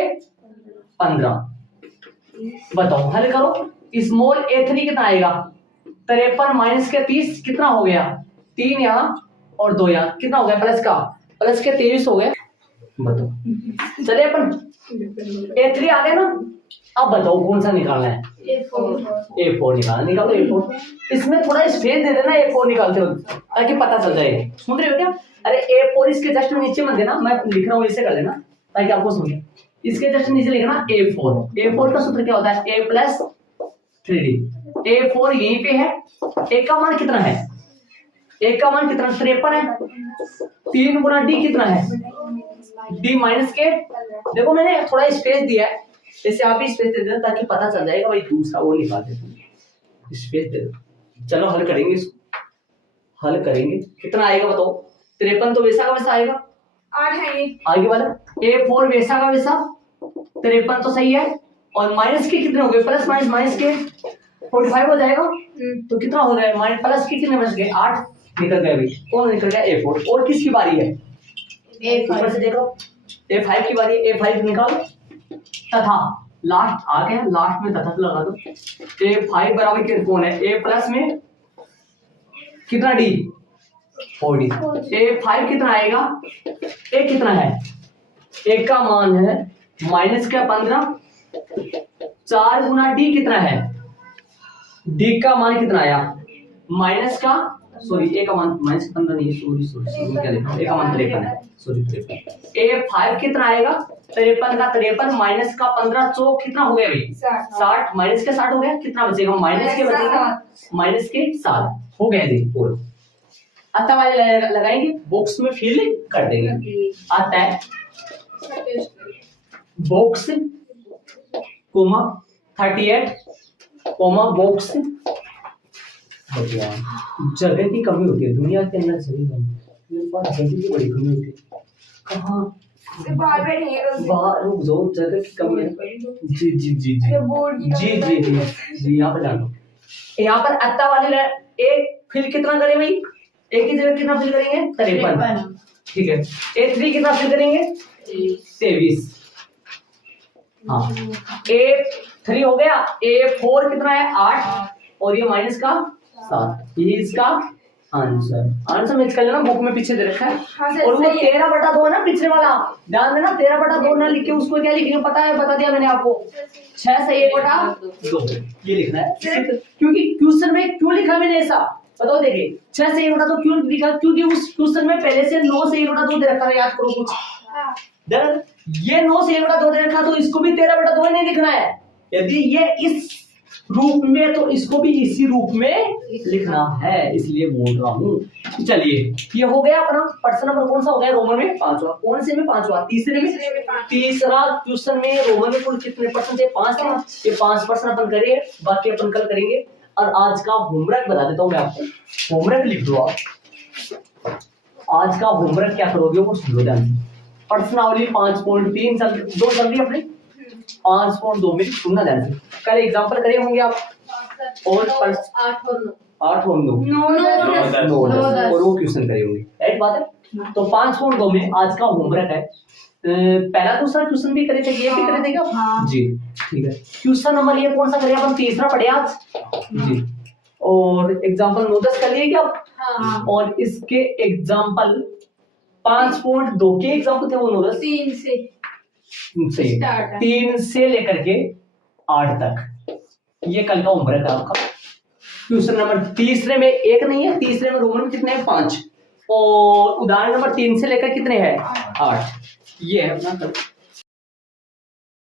15। बताओ हल करो, स्मॉल A3 कितना आएगा 53 माइनस के 30 कितना हो गया, 3 यहाँ और 2 यहाँ, कितना हो गया प्लस के 23 हो गया। बताओ चलिए अपन A3 आ गया ना, अब बताओ कौन सा निकालना है, A4 निकालो A4। इसमें थोड़ा स्पेस दे देना A4 निकालते हो ताकि पता चल जाए। सुन रहे हो क्या? अरे A4 इसके जस्ट नीचे मत देना, मैं लिख रहा हूँ ऐसे कर लेना ताकि आपको समझे। इसके जस्ट नीचे लिखना A4। A4 का सूत्र क्या होता है? A plus 3D। A4 यहीं पे है। A का मान कितना है? A का मान कितना? 53 है। 3 गुना D कितना है? D माइनस के, देखो मैंने थोड़ा स्पेस दिया है, जैसे आप ही स्पेस दे देना ताकि पता चल जाएगा भाई दूसरा वो निकाल देते। स्पेस दे दो। चलो हल करेंगे इसको, हल करेंगे। कितना आएगा बताओ? 53 तो वैसा का वैसा आएगा, 8 है ये। आगे वाला A4 वैसा का वैसा 53 तो सही है, और माइनस के कितने हो गए? प्लस माइनस माइनस के 45 हो जाएगा। तो कितना हो गया? माइनस प्लस के कितने बच गए? 8 निकल गए। भाई कौन निकल गया? A4। और किसकी बारी है? ऊपर से देखो A5 की बारी है। A5 निकालो तथा लास्ट आ गया, लास्ट में तथा लगा दो। A5 बराबर के कौन है? A प्लस में कितना D? 4D। A5 कितना आएगा? A कितना है? A का मान है माइनस का 15, 4 गुना D कितना है? D का मान कितना आया? माइनस का, सॉरी A का मान माइनस 15 नहीं है, सॉरी क्या लिखा? A का मान 53 है, सॉरी 53। A5 कितना आएगा? 53 का 53 माइनस का 15 चौक कितना हो गया भाई? 60 माइनस के 60 हो गया। कितना बचेगा? माइनस के बचेगा, माइनस के 7 हो गया जी। और आता वाले लगाएंगे, बॉक्स में फिल कर देंगे। आता है बॉक्स कोमा 38 कोमा बॉक्स। जगह की कमी होती है दुनिया के अंदर, सभी मेरे पास जगह की बड़ी कमी होती है। कहाँ बाहर बैठे बाहर रुक जाओ, जगह की कमी है। जी जी जी जी जी जी जी जी यहाँ पर जानो। यहाँ पर अत्ता वाले एक फिल कितना करें भाई? एक की जगह कितना फिल करेंगे? 53। ठीक है। A3 कितना फिल करेंगे? 23। हाँ A3 हो गया। A4 कितना है? 8 और ये माइनस का 7। ये इसका आंसर। आंसर मैच कर लेना, बुक में पीछे दे रखा है। और वो 13/2 है ना पिछले वाला, ध्यान देना। 13/2 ना लिख के उसको क्या लिखेंगे पता है? बता दिया मैंने आपको। 6 से 1/2 ये लिखना है। क्योंकि क्वेश्चन में क्यों लिखा मैंने ऐसा बताओ। देखिए 6 से 1/2 क्यों लिखा? क्योंकि उस क्वेश्चन में पहले से 9 से 1/2 दे रखा है। याद करो कुछ। ये 9 से 1/2 दे रखा, तो इसको भी 13/2 नहीं लिखना है। यदि ये इस रूप में तो इसको भी इसी रूप में लिखना है, इसलिए बोल रहा हूँ। चलिए ये हो गया अपना प्रश्न नंबर कौन सा हो गया? रोमन में 5वां। कौन से में 5वां? तीसरे में। तीसरा क्वेश्चन में रोमन में कुल कितने परसेंट थे? 5 थे। ये 5% अपन करें, बाकी अपन कल करेंगे। और आज का होमवर्क बता देता हूँ मैं आपको। होमवर्क लिख दो आप। आज का होमवर्क क्या करोगे वो सुन लो ध्यान से। प्रश्नावली 5.3 दो जल्दी अपने 5.2 में सुनना ध्यान से। कल एग्जाम्पल करे होंगे आप। और 8 और 9 और वो क्वेश्चन करे होंगे। राइट बात है। तो 5.2 में आज का होमवर्क है। पहला दूसरा क्वेश्चन भी करे थे, ये भी करे थे क्या? जी ठीक है। क्वेश्चन नंबर ये कौन सा करे? अपन तीसरा पढ़े आज जी। और एग्जाम्पल 9-10 कर लिए क्या? और इसके एग्जाम्पल 5.2 के एग्जाम्पल थे वो 9-10 3 से लेकर के 8 तक। ये कल का होमवर्क है आपका। क्वेश्चन नंबर तीसरे में 1 नहीं है, तीसरे में रोमन में कितने हैं? 5। और उदाहरण नंबर 3 से लेकर कितने हैं? 8। ये है अपना कल।